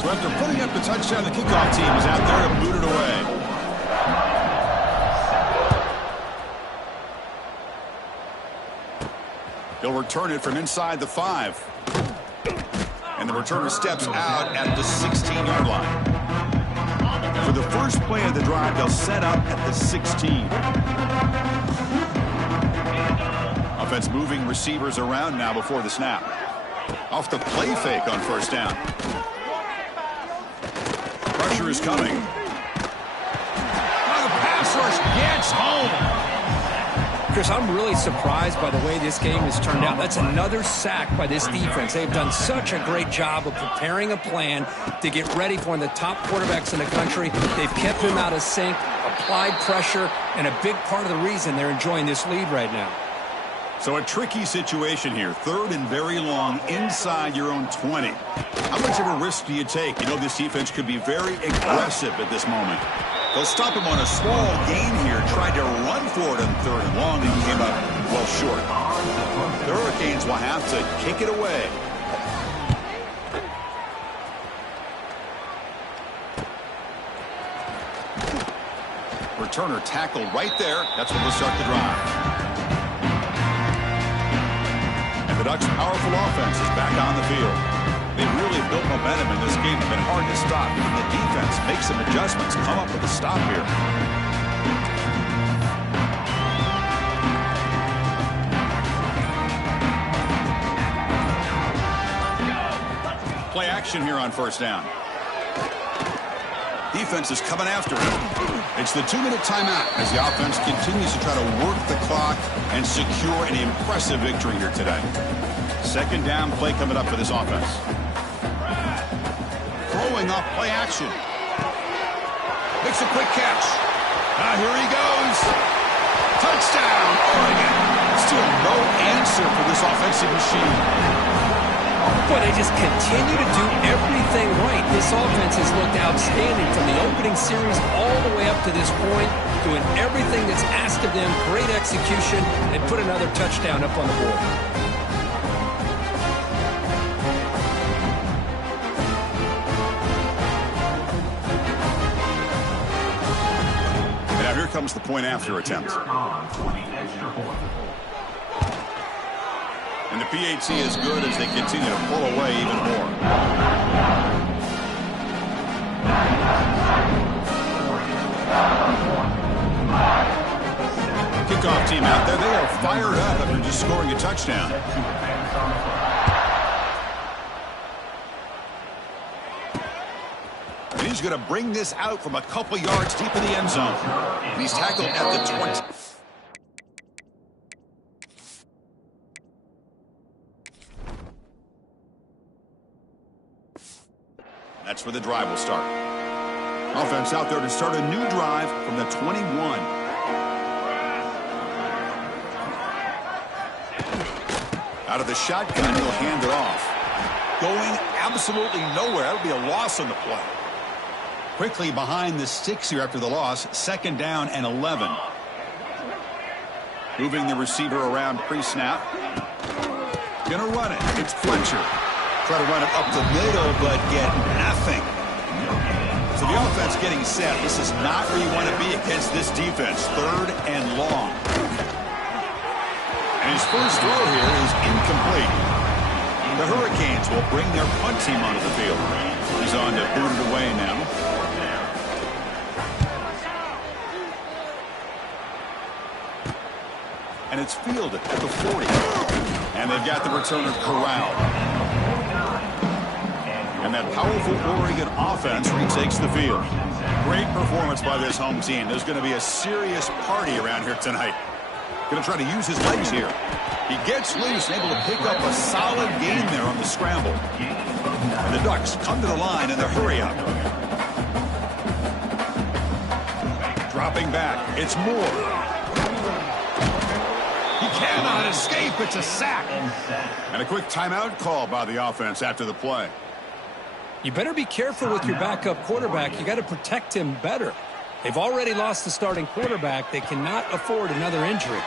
So after putting up the touchdown, the kickoff team is out there to boot it away. He'll return it from inside the 5. And the returner steps out at the 16-yard line. For the first play of the drive, they'll set up at the 16. Offense moving receivers around now before the snap. Off the play fake on first down. Pressure is coming. Now the pass rush gets home. Chris, I'm really surprised by the way this game has turned out. That's another sack by this defense. They've done such a great job of preparing a plan to get ready for one of the top quarterbacks in the country. They've kept him out of sync, applied pressure, and a big part of the reason they're enjoying this lead right now. So a tricky situation here. 3rd and very long inside your own 20. How much of a risk do you take? You know this defense could be very aggressive at this moment. They'll stop him on a small gain here. Tried to run for it on 3rd and long and came up well short. The Hurricanes will have to kick it away. Returner tackled right there. That's what will start the drive. And the Ducks' powerful offense is back on the field. They've really built momentum in this game. It's been hard to stop. Even the defense makes some adjustments, come up with a stop here. Play action here on 1st down. Defense is coming after him. It's the 2-minute timeout as the offense continues to try to work the clock and secure an impressive victory here today. 2nd down play coming up for this offense. Throwing off play action. Makes a quick catch. Here he goes. Touchdown, Oregon. Still no answer for this offensive machine. Boy, they just continue to do everything right. This offense has looked outstanding from the opening series all the way up to this point, doing everything that's asked of them, great execution, and put another touchdown up on the board. And now here comes the point after attempt. And the PAT is good as they continue to pull away even more. Kickoff team out there. They are fired up after just scoring a touchdown. And he's going to bring this out from a couple yards deep in the end zone. And he's tackled at the 20. That's where the drive will start. Offense out there to start a new drive from the 21. Out of the shotgun, he'll hand it off. Going absolutely nowhere. That'll be a loss on the play. Quickly behind the sticks here after the loss. 2nd down and 11. Moving the receiver around pre-snap. Gonna run it. It's Fletcher. Try to run it up the middle, but get nothing. So the offense getting set. This is not where you want to be against this defense. 3rd and long. And his first throw here is incomplete. The Hurricanes will bring their punt team onto the field. He's on to boot it away now. And it's fielded at the 40. And they've got the returner corralled. And that powerful Oregon offense retakes the field. Great performance by this home team. There's going to be a serious party around here tonight. Going to try to use his legs here. He gets loose and able to pick up a solid gain there on the scramble. And the Ducks come to the line in the hurry up. Dropping back. It's Moore. He cannot escape. It's a sack. And a quick timeout call by the offense after the play. You better be careful with your backup quarterback. You got to protect him better. They've already lost the starting quarterback. They cannot afford another injury.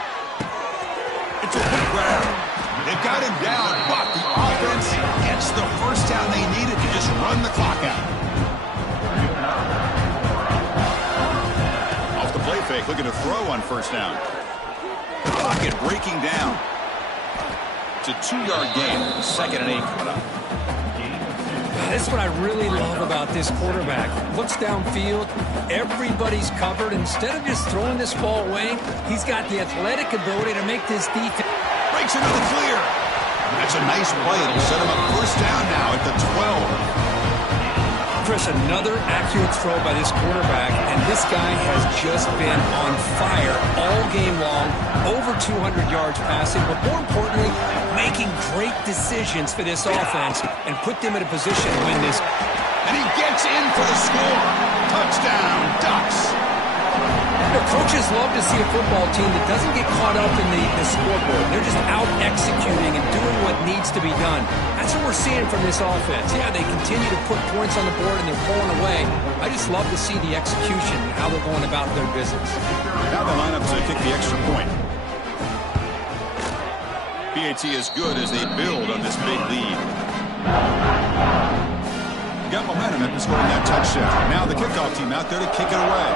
It's a quick grab. They've got him down, but the offense gets the first down they needed to just run the clock out. Off the play fake, looking to throw on 1st down. Pocket breaking down. It's a 2-yard gain. 2nd and 8 coming up. This is what I really love about this quarterback. Looks downfield. Everybody's covered. Instead of just throwing this ball away, he's got the athletic ability to make this defense. Breaks into the clear. That's a nice play. It'll set him up 1st down now at the 12. Chris, another accurate throw by this quarterback, and this guy has just been on fire all game long, over 200 yards passing, but more importantly, making great decisions for this offense and put them in a position to win this. And he gets in for the score. Touchdown, Ducks. Now, Coaches love to see a football team that doesn't get caught up in the scoreboard. They're just out executing and doing what needs to be done. That's what we're seeing from this offense. Yeah, they continue to put points on the board and they're pulling away. I just love to see the execution and how they're going about their business. Now they line up to kick the extra point. PAT is good as they build on this big lead. Got momentum after scoring that touchdown. Now the kickoff team out there to kick it away.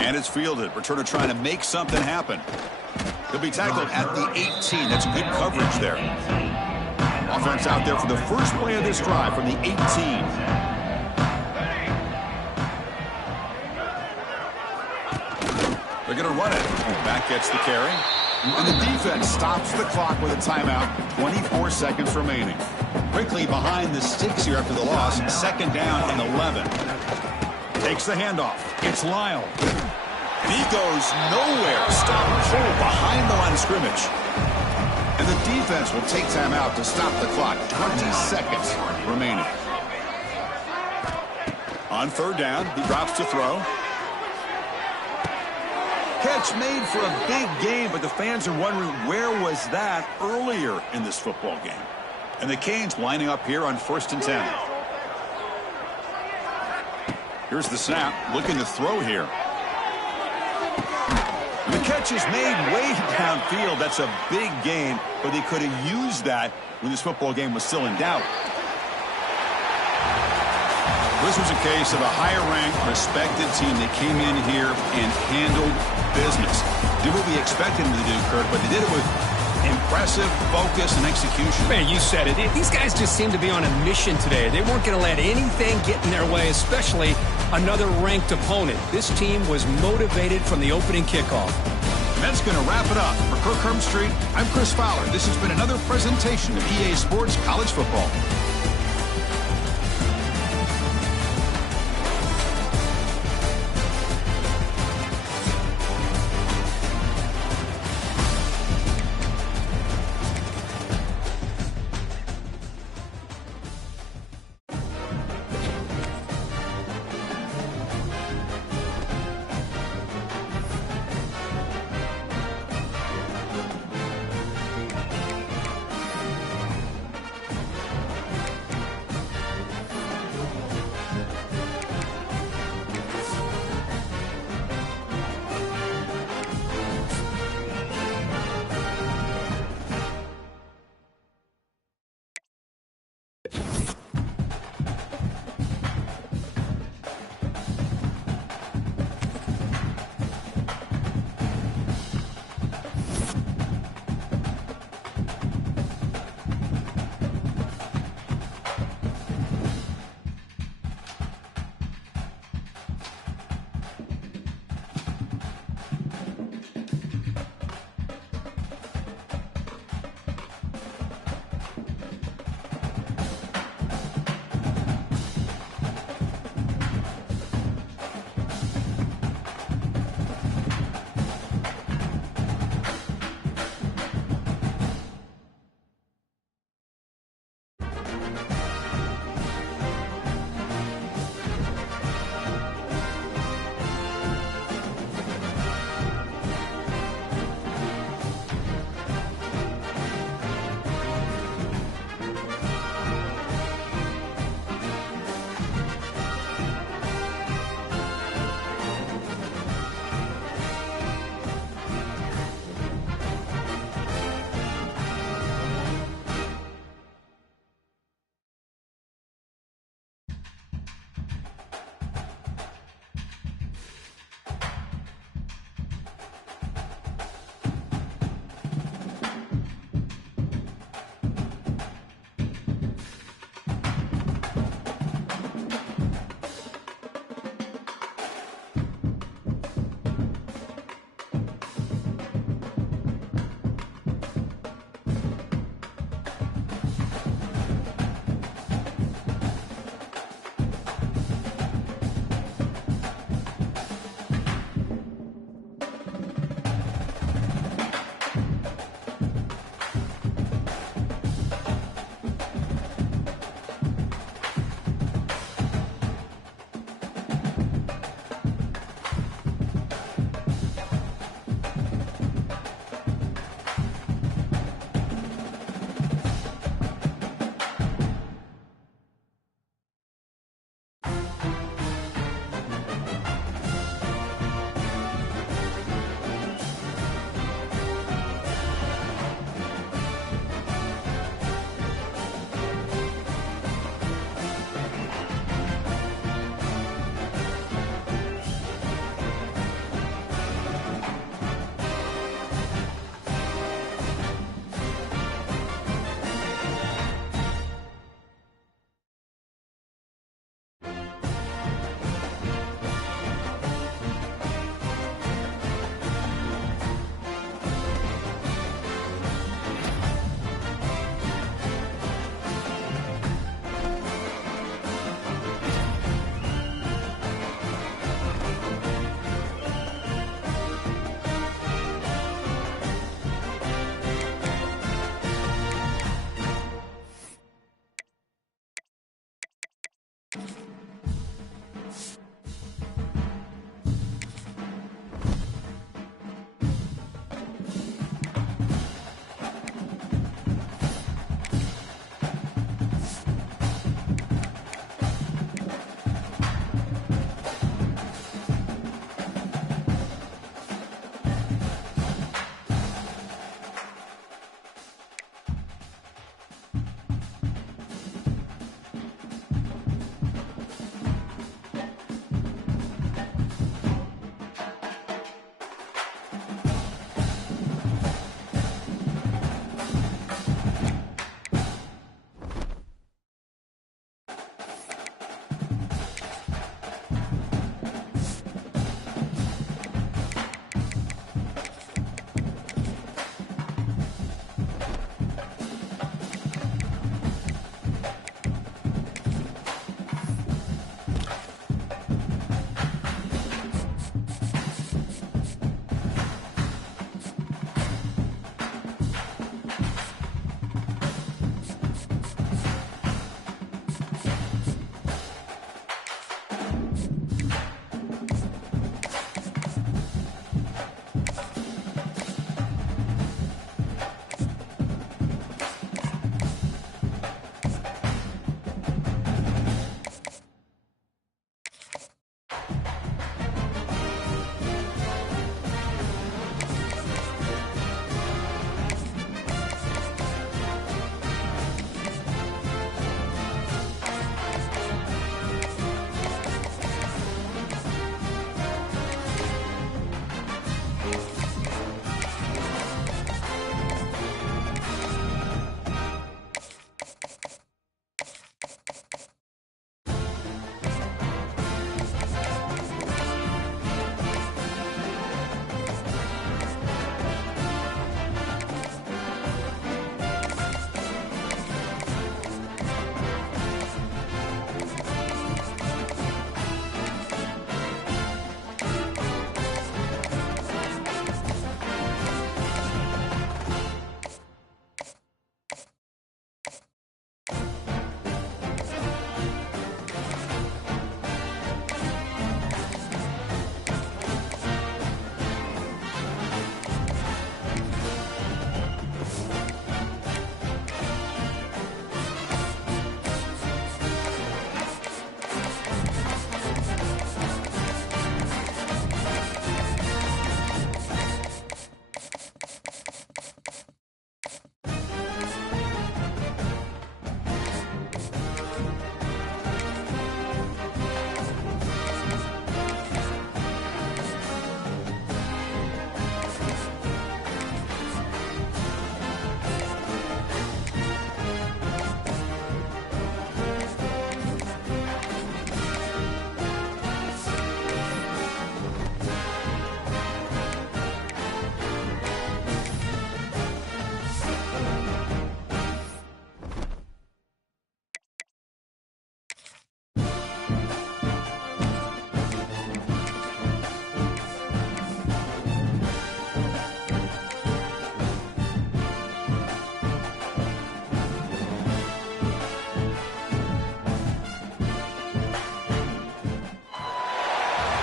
And it's fielded. Returner trying to make something happen. He'll be tackled at the 18. That's good coverage there. Offense out there for the first play of this drive from the 18. They're going to run it. Back gets the carry. And the defense stops the clock with a timeout. 24 seconds remaining. Quickly behind the sticks here after the loss. Second down and 11. Takes the handoff. It's Lyle. And he goes nowhere. Stop pull behind the line of scrimmage. And the defense will take time out to stop the clock. 20 seconds remaining. On third down, he drops to throw. Catch made for a big gain, but the fans are wondering where was that earlier in this football game. And the Canes lining up here on 1st and 10. Here's the snap, looking to throw here. The catch is made way downfield. That's a big gain, but they could have used that when this football game was still in doubt. This was a case of a higher-ranked, respected team that came in here and handled business. Did what we expected them to do, Kirk, but they did it with impressive focus and execution. Man, you said it. These guys just seem to be on a mission today. They weren't going to let anything get in their way, especially another ranked opponent. This team was motivated from the opening kickoff. And that's going to wrap it up. For Kirk Hermstreet, I'm Chris Fowler. This has been another presentation of EA Sports College Football.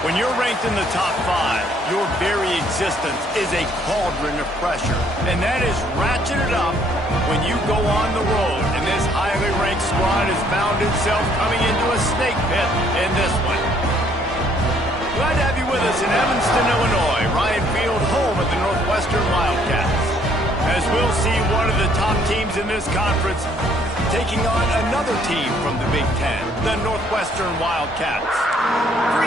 When you're ranked in the top 5, your very existence is a cauldron of pressure. And that is ratcheted up when you go on the road. And this highly ranked squad has found itself coming into a snake pit in this one. Glad to have you with us in Evanston, Illinois. Ryan Field, home of the Northwestern Wildcats. As we'll see one of the top teams in this conference taking on another team from the Big Ten, the Northwestern Wildcats.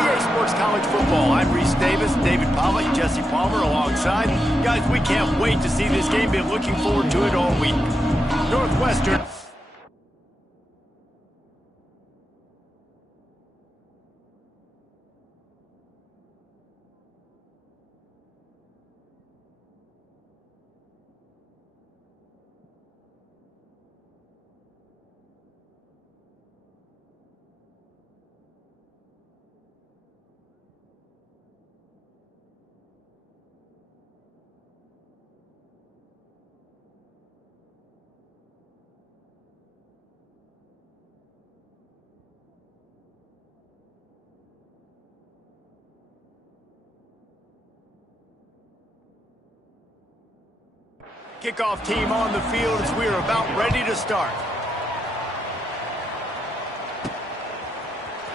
3A Sports College Football. I'm Reese Davis, David Pollock, Jesse Palmer alongside. Guys, we can't wait to see this game. Been looking forward to it all week. Northwestern. Kickoff team on the field as we are about ready to start.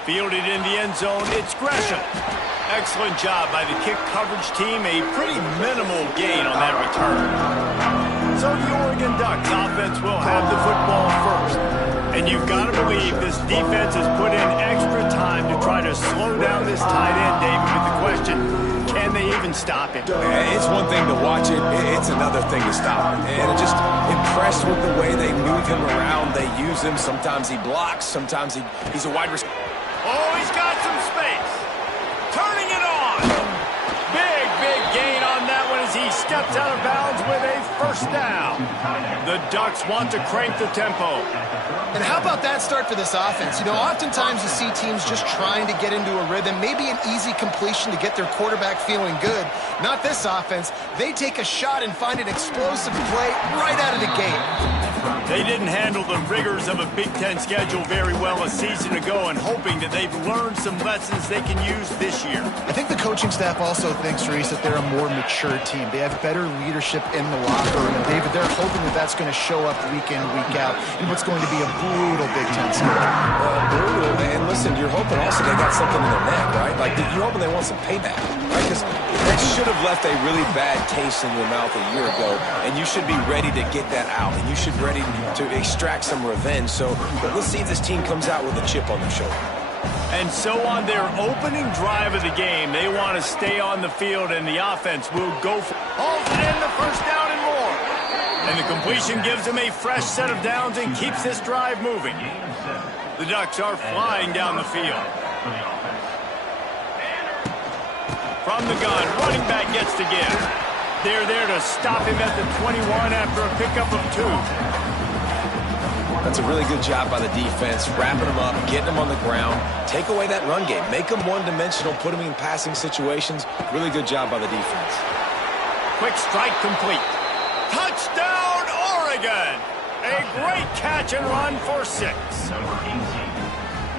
Fielded in the end zone, it's Gresham. Excellent job by the kick coverage team. A pretty minimal gain on that return. So the Oregon Ducks offense will have the football first. And you've got to believe this defense has put in extra time to try to slow down this tight end, David, with the question, can they even stop him? It's one thing to watch it. It's another thing to stop it. And I'm just impressed with the way they move him around. They use him. Sometimes he blocks. Sometimes he's a wide receiver. Oh, he's got some space. Turning it on. Big gain on that one as he steps out of bounds with a first down. The Ducks want to crank the tempo. And how about that start for this offense? You know, oftentimes you see teams just trying to get into a rhythm, maybe an easy completion to get their quarterback feeling good. Not this offense. They take a shot and find an explosive play right out of the gate. They didn't handle the rigors of a Big Ten schedule very well a season ago, and hoping that they've learned some lessons they can use this year. I think the coaching staff also thinks, Reese, that they're a more mature team. They have better leadership in the locker room. And David, they're hoping that that's going to show up week in, week out in what's going to be a brutal Big Ten schedule. Brutal. And listen, you're hoping also they got something in their neck, right? Like, you're hoping they want some payback, right? Because they should have left a really bad taste in your mouth a year ago, and you should be ready to get that out, and you should be ready to extract some revenge. So let's see if this team comes out with a chip on their shoulder. And so on their opening drive of the game, they want to stay on the field, and the offense will go for hauls it in the first down and more. And the completion gives them a fresh set of downs and keeps this drive moving. The Ducks are flying down the field. From the gun, running back gets to give. They're there to stop him at the 21 after a pickup of 2. That's a really good job by the defense, wrapping them up, getting them on the ground, take away that run game, make them one-dimensional, put them in passing situations. Really good job by the defense. Quick strike complete. Touchdown, Oregon! A great catch and run for 6.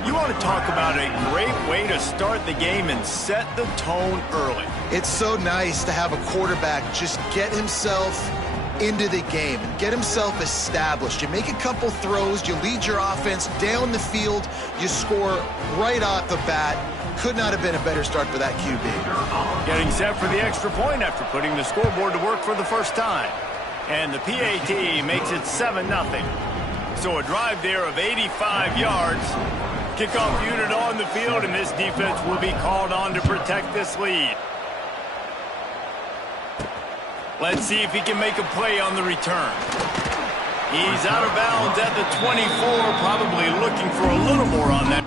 You want to talk about a great way to start the game and set the tone early. It's so nice to have a quarterback just get himself into the game and get himself established. You make a couple throws, you lead your offense down the field, you score right off the bat. Could not have been a better start for that QB. Getting set for the extra point after putting the scoreboard to work for the first time. And the PAT makes it 7-0. So a drive there of 85 yards. Kickoff unit on the field, and this defense will be called on to protect this lead. Let's see if he can make a play on the return. He's out of bounds at the 24, probably looking for a little more on that.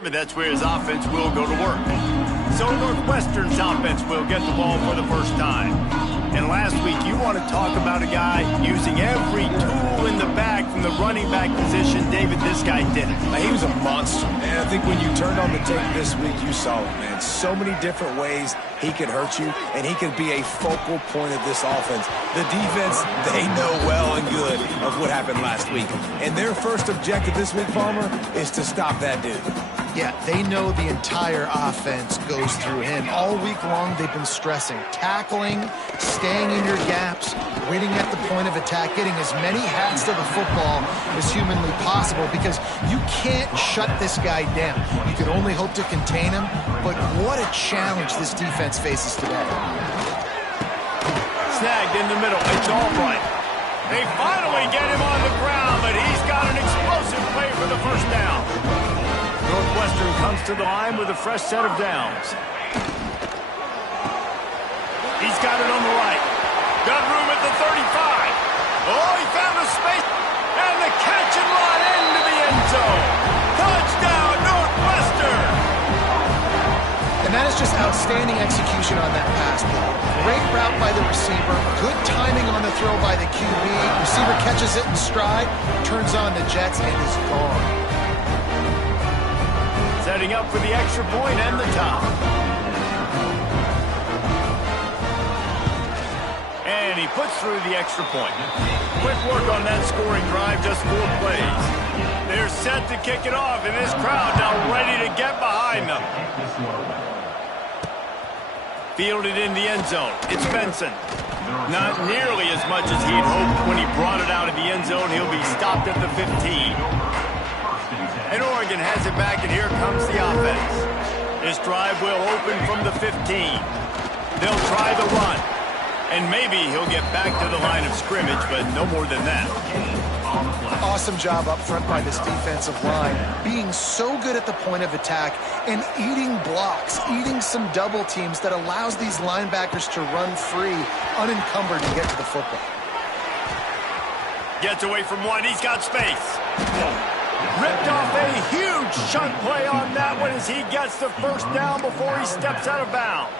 That's where his offense will go to work. So Northwestern's offense will get the ball for the first time. And last week, you want to talk about a guy using every tool in the bag from the running back position. David, this guy did it. He was a monster, man. I think when you turned on the tape this week, you saw it, man. So many different ways he could hurt you, and he could be a focal point of this offense. The defense, they know well and good of what happened last week. And their first objective this week, Palmer, is to stop that dude. Yeah, they know the entire offense goes through him. All week long, they've been stressing tackling, staying in your gaps, waiting at the point of attack, getting as many hats to the football as humanly possible, because you can't shut this guy down. You can only hope to contain him, but what a challenge this defense faces today. Snagged in the middle. It's all right. They finally get him on the ground, but he's got an explosive play for the first down. Northwestern comes to the line with a fresh set of downs. He's got it on the right. Got room at the 35. Oh, he found a space. And the catch and run into the end zone. Touchdown, Northwestern. And that is just outstanding execution on that pass play. Great route by the receiver. Good timing on the throw by the QB. Receiver catches it in stride, turns on the jets, and is gone. Setting up for the extra point and the top. And he puts through the extra point. Quick work on that scoring drive, just 4 plays. They're set to kick it off, and this crowd now ready to get behind them. Fielded in the end zone. It's Benson. Not nearly as much as he'd hoped when he brought it out of the end zone. He'll be stopped at the 15. And Oregon has it back, and here comes the offense. This drive will open from the 15. They'll try the run. And maybe he'll get back to the line of scrimmage, but no more than that. Awesome job up front by this defensive line, being so good at the point of attack and eating blocks, eating some double teams that allows these linebackers to run free, unencumbered, and get to the football. Gets away from one. He's got space. Ripped off a huge chunk play on that one as he gets the first down before he steps out of bounds.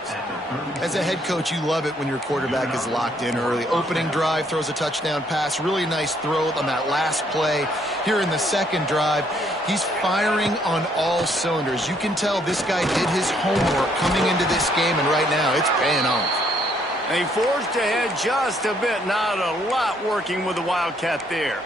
As a head coach, you love it when your quarterback is locked in early. Opening drive, throws a touchdown pass. Really nice throw on that last play. Here in the second drive, he's firing on all cylinders. You can tell this guy did his homework coming into this game, and right now it's paying off. They forged ahead just a bit. Not a lot working with the Wildcat there.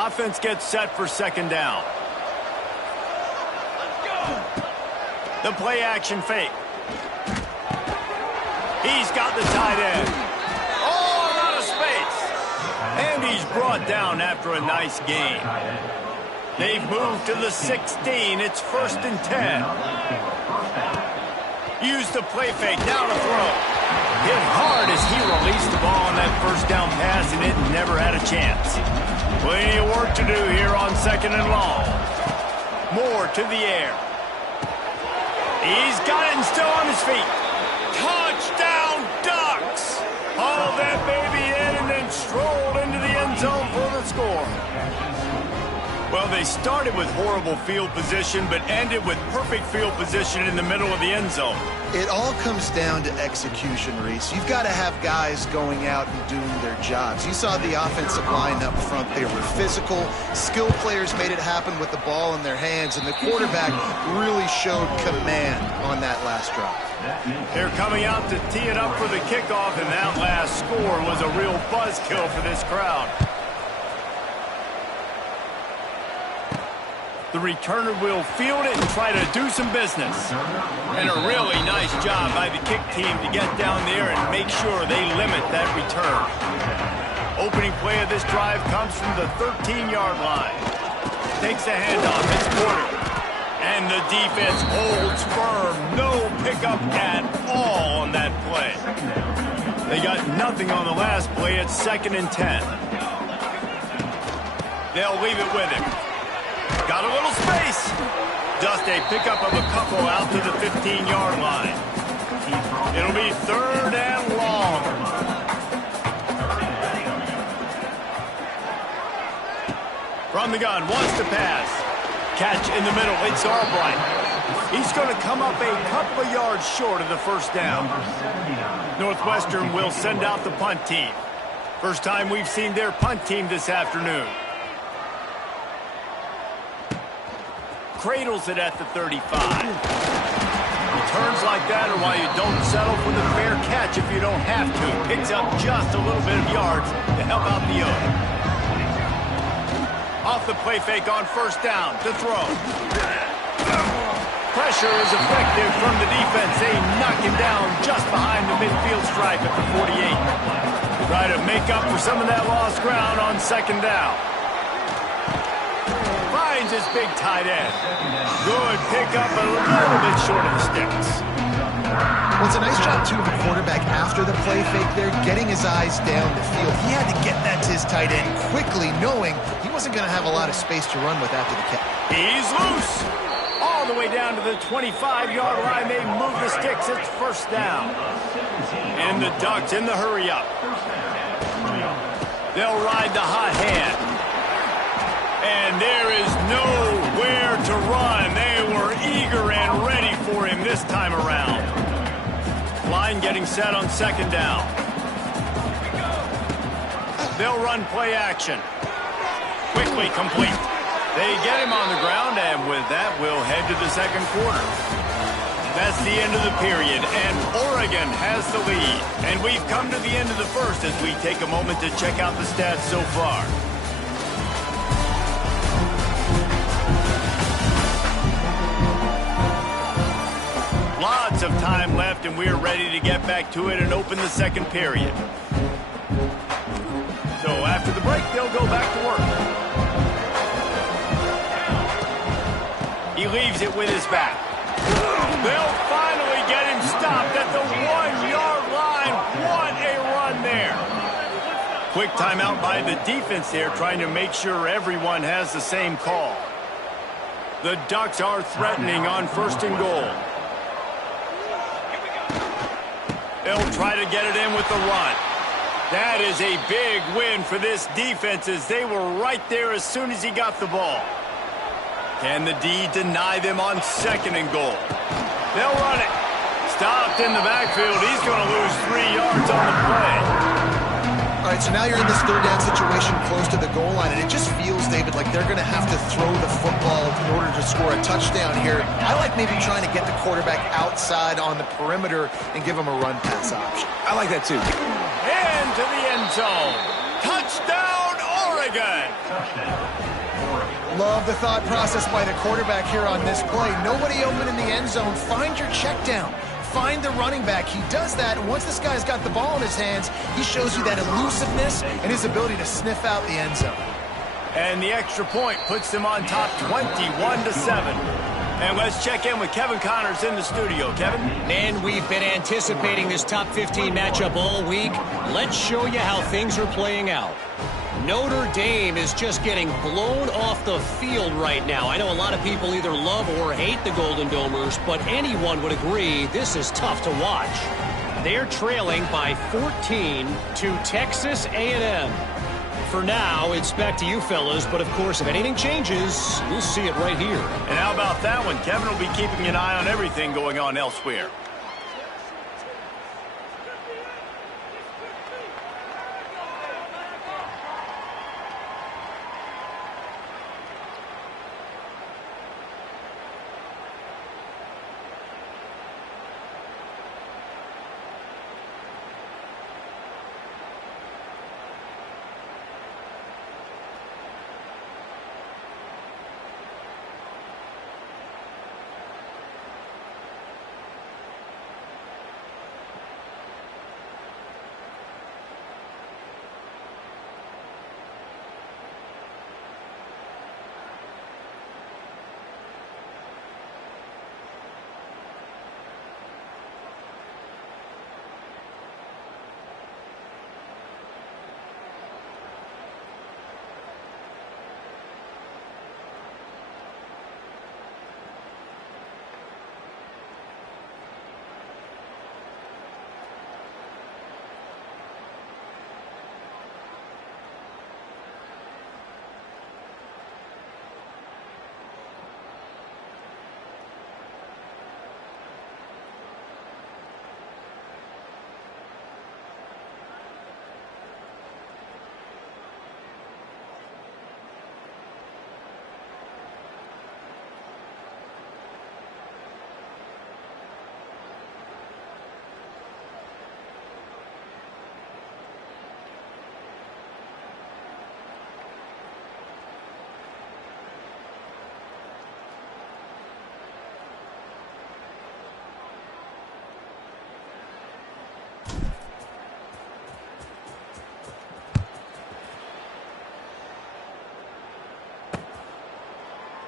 Offense gets set for second down. The play action fake. He's got the tight end. Oh, out of space. And he's brought down after a nice gain. They've moved to the 16. It's 1st and 10. Use the play fake. Now to throw. Hit hard as he released the ball on that first down pass, and it never had a chance. Plenty of work to do here on 2nd and long. Moore to the air. He's got it and still on his feet. Touchdown, Ducks! Hauled that baby in and then strolled into the end zone for the score. Well, they started with horrible field position, but ended with perfect field position in the middle of the end zone. It all comes down to execution, Reese. You've got to have guys going out and doing their jobs. You saw the offensive line up front. They were physical. Skilled players made it happen with the ball in their hands, and the quarterback really showed command on that last drive. They're coming out to tee it up for the kickoff, and that last score was a real buzzkill for this crowd. The returner will field it and try to do some business. And a really nice job by the kick team to get down there and make sure they limit that return. Opening play of this drive comes from the 13-yard line. Takes a handoff. It's Porter. And the defense holds firm. No pickup at all on that play. They got nothing on the last play. It's 2nd and 10. They'll leave it with him. Got a little space. Just a pickup of a couple out to the 15-yard line. It'll be 3rd and long. From the gun, wants to pass. Catch in the middle, it's Albright. He's going to come up a couple of yards short of the first down. Northwestern will send out the punt team. First time we've seen their punt team this afternoon. cradles it at the 35. Returns like that are why you don't settle for the fair catch if you don't have to. Picks up just a little bit of yards to help out the O. Off the play fake on first down to throw. Pressure is effective from the defense. They knock him down just behind the midfield stripe at the 48. Try to make up for some of that lost ground on second down. Finds his big tight end. Good pickup, a little bit short of the sticks. Well, it's a nice job, too, of the quarterback after the play fake there, getting his eyes down the field. He had to get that to his tight end quickly, knowing he wasn't going to have a lot of space to run with after the catch. He's loose. All the way down to the 25-yard line. They move the sticks. It's first down. And the Ducks in the hurry-up. They'll ride the hot hand. And there is nowhere to run. They were eager and ready for him this time around. Line getting set on second down. They'll run play action. Quickly complete. They get him on the ground, and with that, we'll head to the second quarter. That's the end of the period, and Oregon has the lead. And we've come to the end of the first as we take a moment to check out the stats so far. Lots of time left, and we're ready to get back to it and open the second period. So after the break, they'll go back to work. He leaves it with his back. They'll finally get him stopped at the 1-yard line. What a run there. Quick timeout by the defense there, trying to make sure everyone has the same call. The Ducks are threatening on first and goal. They'll try to get it in with the run. That is a big win for this defense as they were right there as soon as he got the ball. Can the D deny them on second and goal? They'll run it. Stopped in the backfield. He's going to lose 3 yards on the play. All right, so now you're in this third down situation close to the goal line, and it just feels, David, like they're going to have to throw the football in order to score a touchdown here. I like maybe trying to get the quarterback outside on the perimeter and give him a run-pass option. I like that, too. Into the end zone. Touchdown, Oregon. Love the thought process by the quarterback here on this play. Nobody open in the end zone. Find your check down. Find the running back. He does that, and once this guy's got the ball in his hands, he shows you that elusiveness and his ability to sniff out the end zone. And the extra point puts them on top 21-7. And let's check in with Kevin Connors in the studio. Kevin? Man, we've been anticipating this top 15 matchup all week. Let's show you how things are playing out. Notre Dame is just getting blown off the field right now. I know a lot of people either love or hate the Golden Domers, but anyone would agree this is tough to watch. They're trailing by 14 to Texas A&M. For now, it's back to you fellas, but of course, if anything changes, we'll see it right here. And how about that one? Kevin will be keeping an eye on everything going on elsewhere.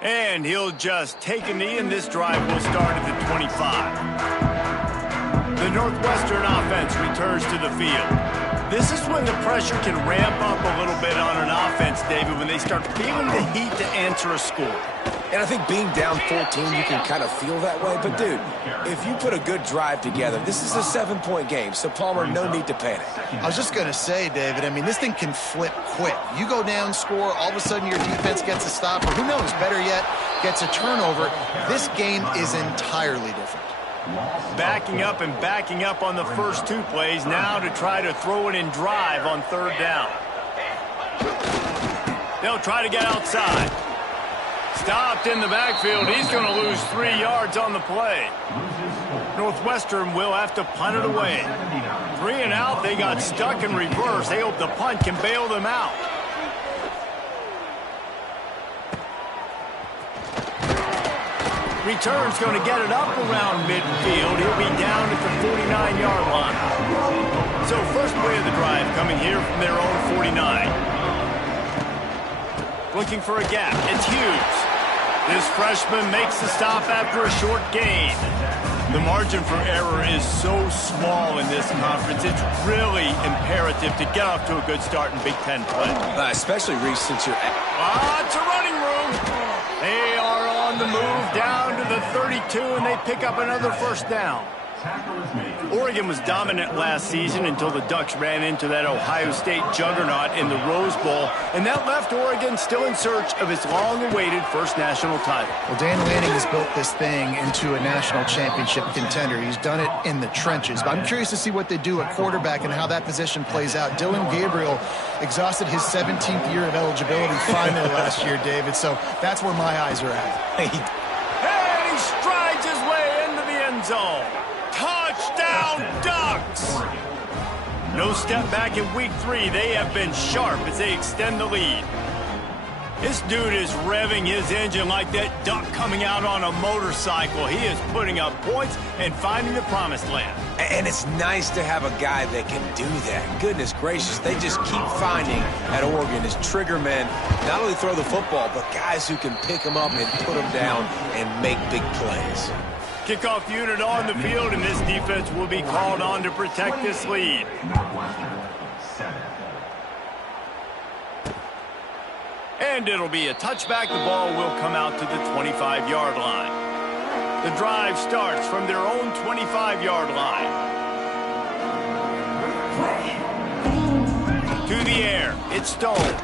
And he'll just take a knee, and this drive will start at the 25. The Northwestern offense returns to the field. This is when the pressure can ramp up a little bit on an offense, David, when they start feeling the heat to answer a score. And I think being down 14, you can kind of feel that way. But, dude, if you put a good drive together, this is a 7-point game. So, Palmer, no need to panic. I was just going to say, David, I mean, this thing can flip quick. You go down, score, all of a sudden your defense gets a stop, or who knows, better yet, gets a turnover. This game is entirely different. Backing up and backing up on the first 2 plays, now to try to throw it in drive on 3rd down. They'll try to get outside. Stopped in the backfield. He's going to lose 3 yards on the play. Northwestern will have to punt it away. 3 and out. They got stuck in reverse. They hope the punt can bail them out. Return's going to get it up around midfield. He'll be down at the 49-yard line. So first play of the drive coming here from their own 49. Looking for a gap. It's Hughes. This freshman makes the stop after a short gain. The margin for error is so small in this conference. It's really imperative to get off to a good start in Big Ten play. Especially, Reese, since you're it's a running room. They are on the move down to the 32, and they pick up another first down. Oregon was dominant last season until the Ducks ran into that Ohio State juggernaut in the Rose Bowl, and that left Oregon still in search of its long-awaited first national title. Well, Dan Lanning has built this thing into a national championship contender. He's done it in the trenches. But I'm curious to see what they do at quarterback and how that position plays out. Dylan Gabriel exhausted his 17th year of eligibility finally last year, David, so that's where my eyes are at. And he strides his way into the end zone. Touchdown, Ducks! No step back in week 3. They have been sharp as they extend the lead. This dude is revving his engine like that duck coming out on a motorcycle. He is putting up points and finding the promised land. And it's nice to have a guy that can do that. Goodness gracious, they just keep finding at Oregon as trigger men, not only throw the football, but guys who can pick them up and put them down and make big plays. Kickoff unit on the field, and this defense will be called on to protect this lead. And it'll be a touchback. The ball will come out to the 25-yard line. The drive starts from their own 25-yard line. To the air. It's Stone.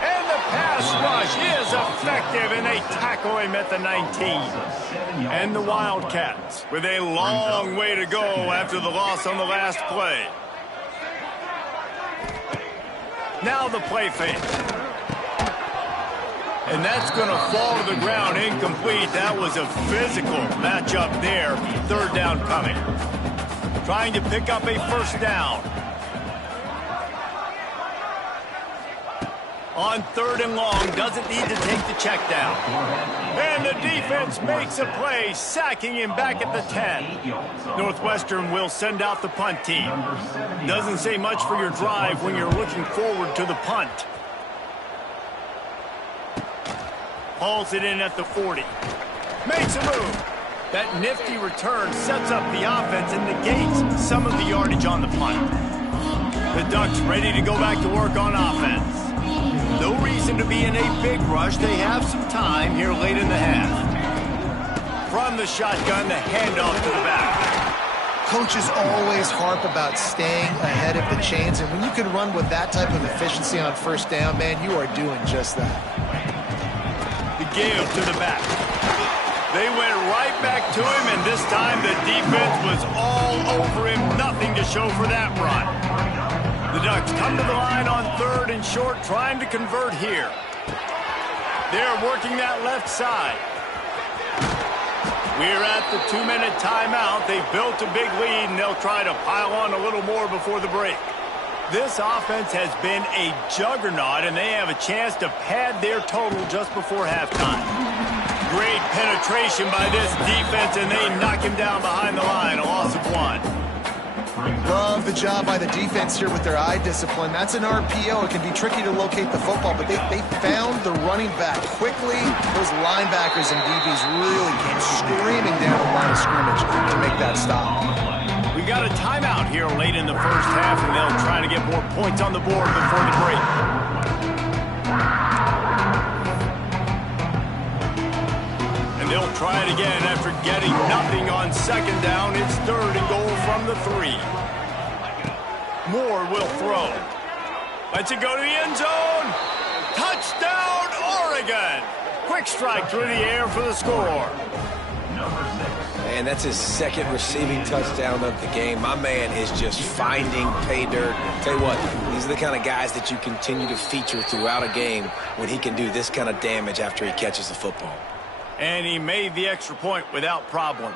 And the pass rush is effective, and they tackle him at the 19. And the Wildcats with a long way to go after the loss on the last play. Now the play fake. And that's going to fall to the ground incomplete. That was a physical matchup there. 3rd down coming. Trying to pick up a first down. On 3rd and long, doesn't need to take the check down. And the defense makes a play, sacking him back at the 10. Northwestern will send out the punt team. Doesn't say much for your drive when you're looking forward to the punt. Hauls it in at the 40. Makes a move. That nifty return sets up the offense and negates some of the yardage on the punt. The Ducks ready to go back to work on offense. No reason to be in a big rush. They have some time here late in the half. From the shotgun, the handoff to the back. Coaches always harp about staying ahead of the chains, and when you can run with that type of efficiency on first down, man, you are doing just that. The give to the back. They went right back to him, and this time the defense was all over him. Nothing to show for that run. The Ducks come to the line on 3rd and short, trying to convert here. They're working that left side. We're at the 2-minute timeout. They've built a big lead, and they'll try to pile on a little more before the break. This offense has been a juggernaut, and they have a chance to pad their total just before halftime. Great penetration by this defense, and they knock him down behind the line, a loss of 1. Love the job by the defense here with their eye discipline. That's an RPO. It can be tricky to locate the football, but they found the running back quickly. Those linebackers and DBs really came screaming down the line of scrimmage to make that stop. We got a timeout here late in the first half, and they'll try to get more points on the board before the break. And they'll try it again after getting nothing on second down. It's 3rd and goal from the 3. Moore will throw. Lets it go to the end zone. Touchdown, Oregon! Quick strike through the air for the score. And that's his 2nd receiving touchdown of the game. My man is just finding pay dirt. Tell you what, these are the kind of guys that you continue to feature throughout a game when he can do this kind of damage after he catches the football. And he made the extra point without problem.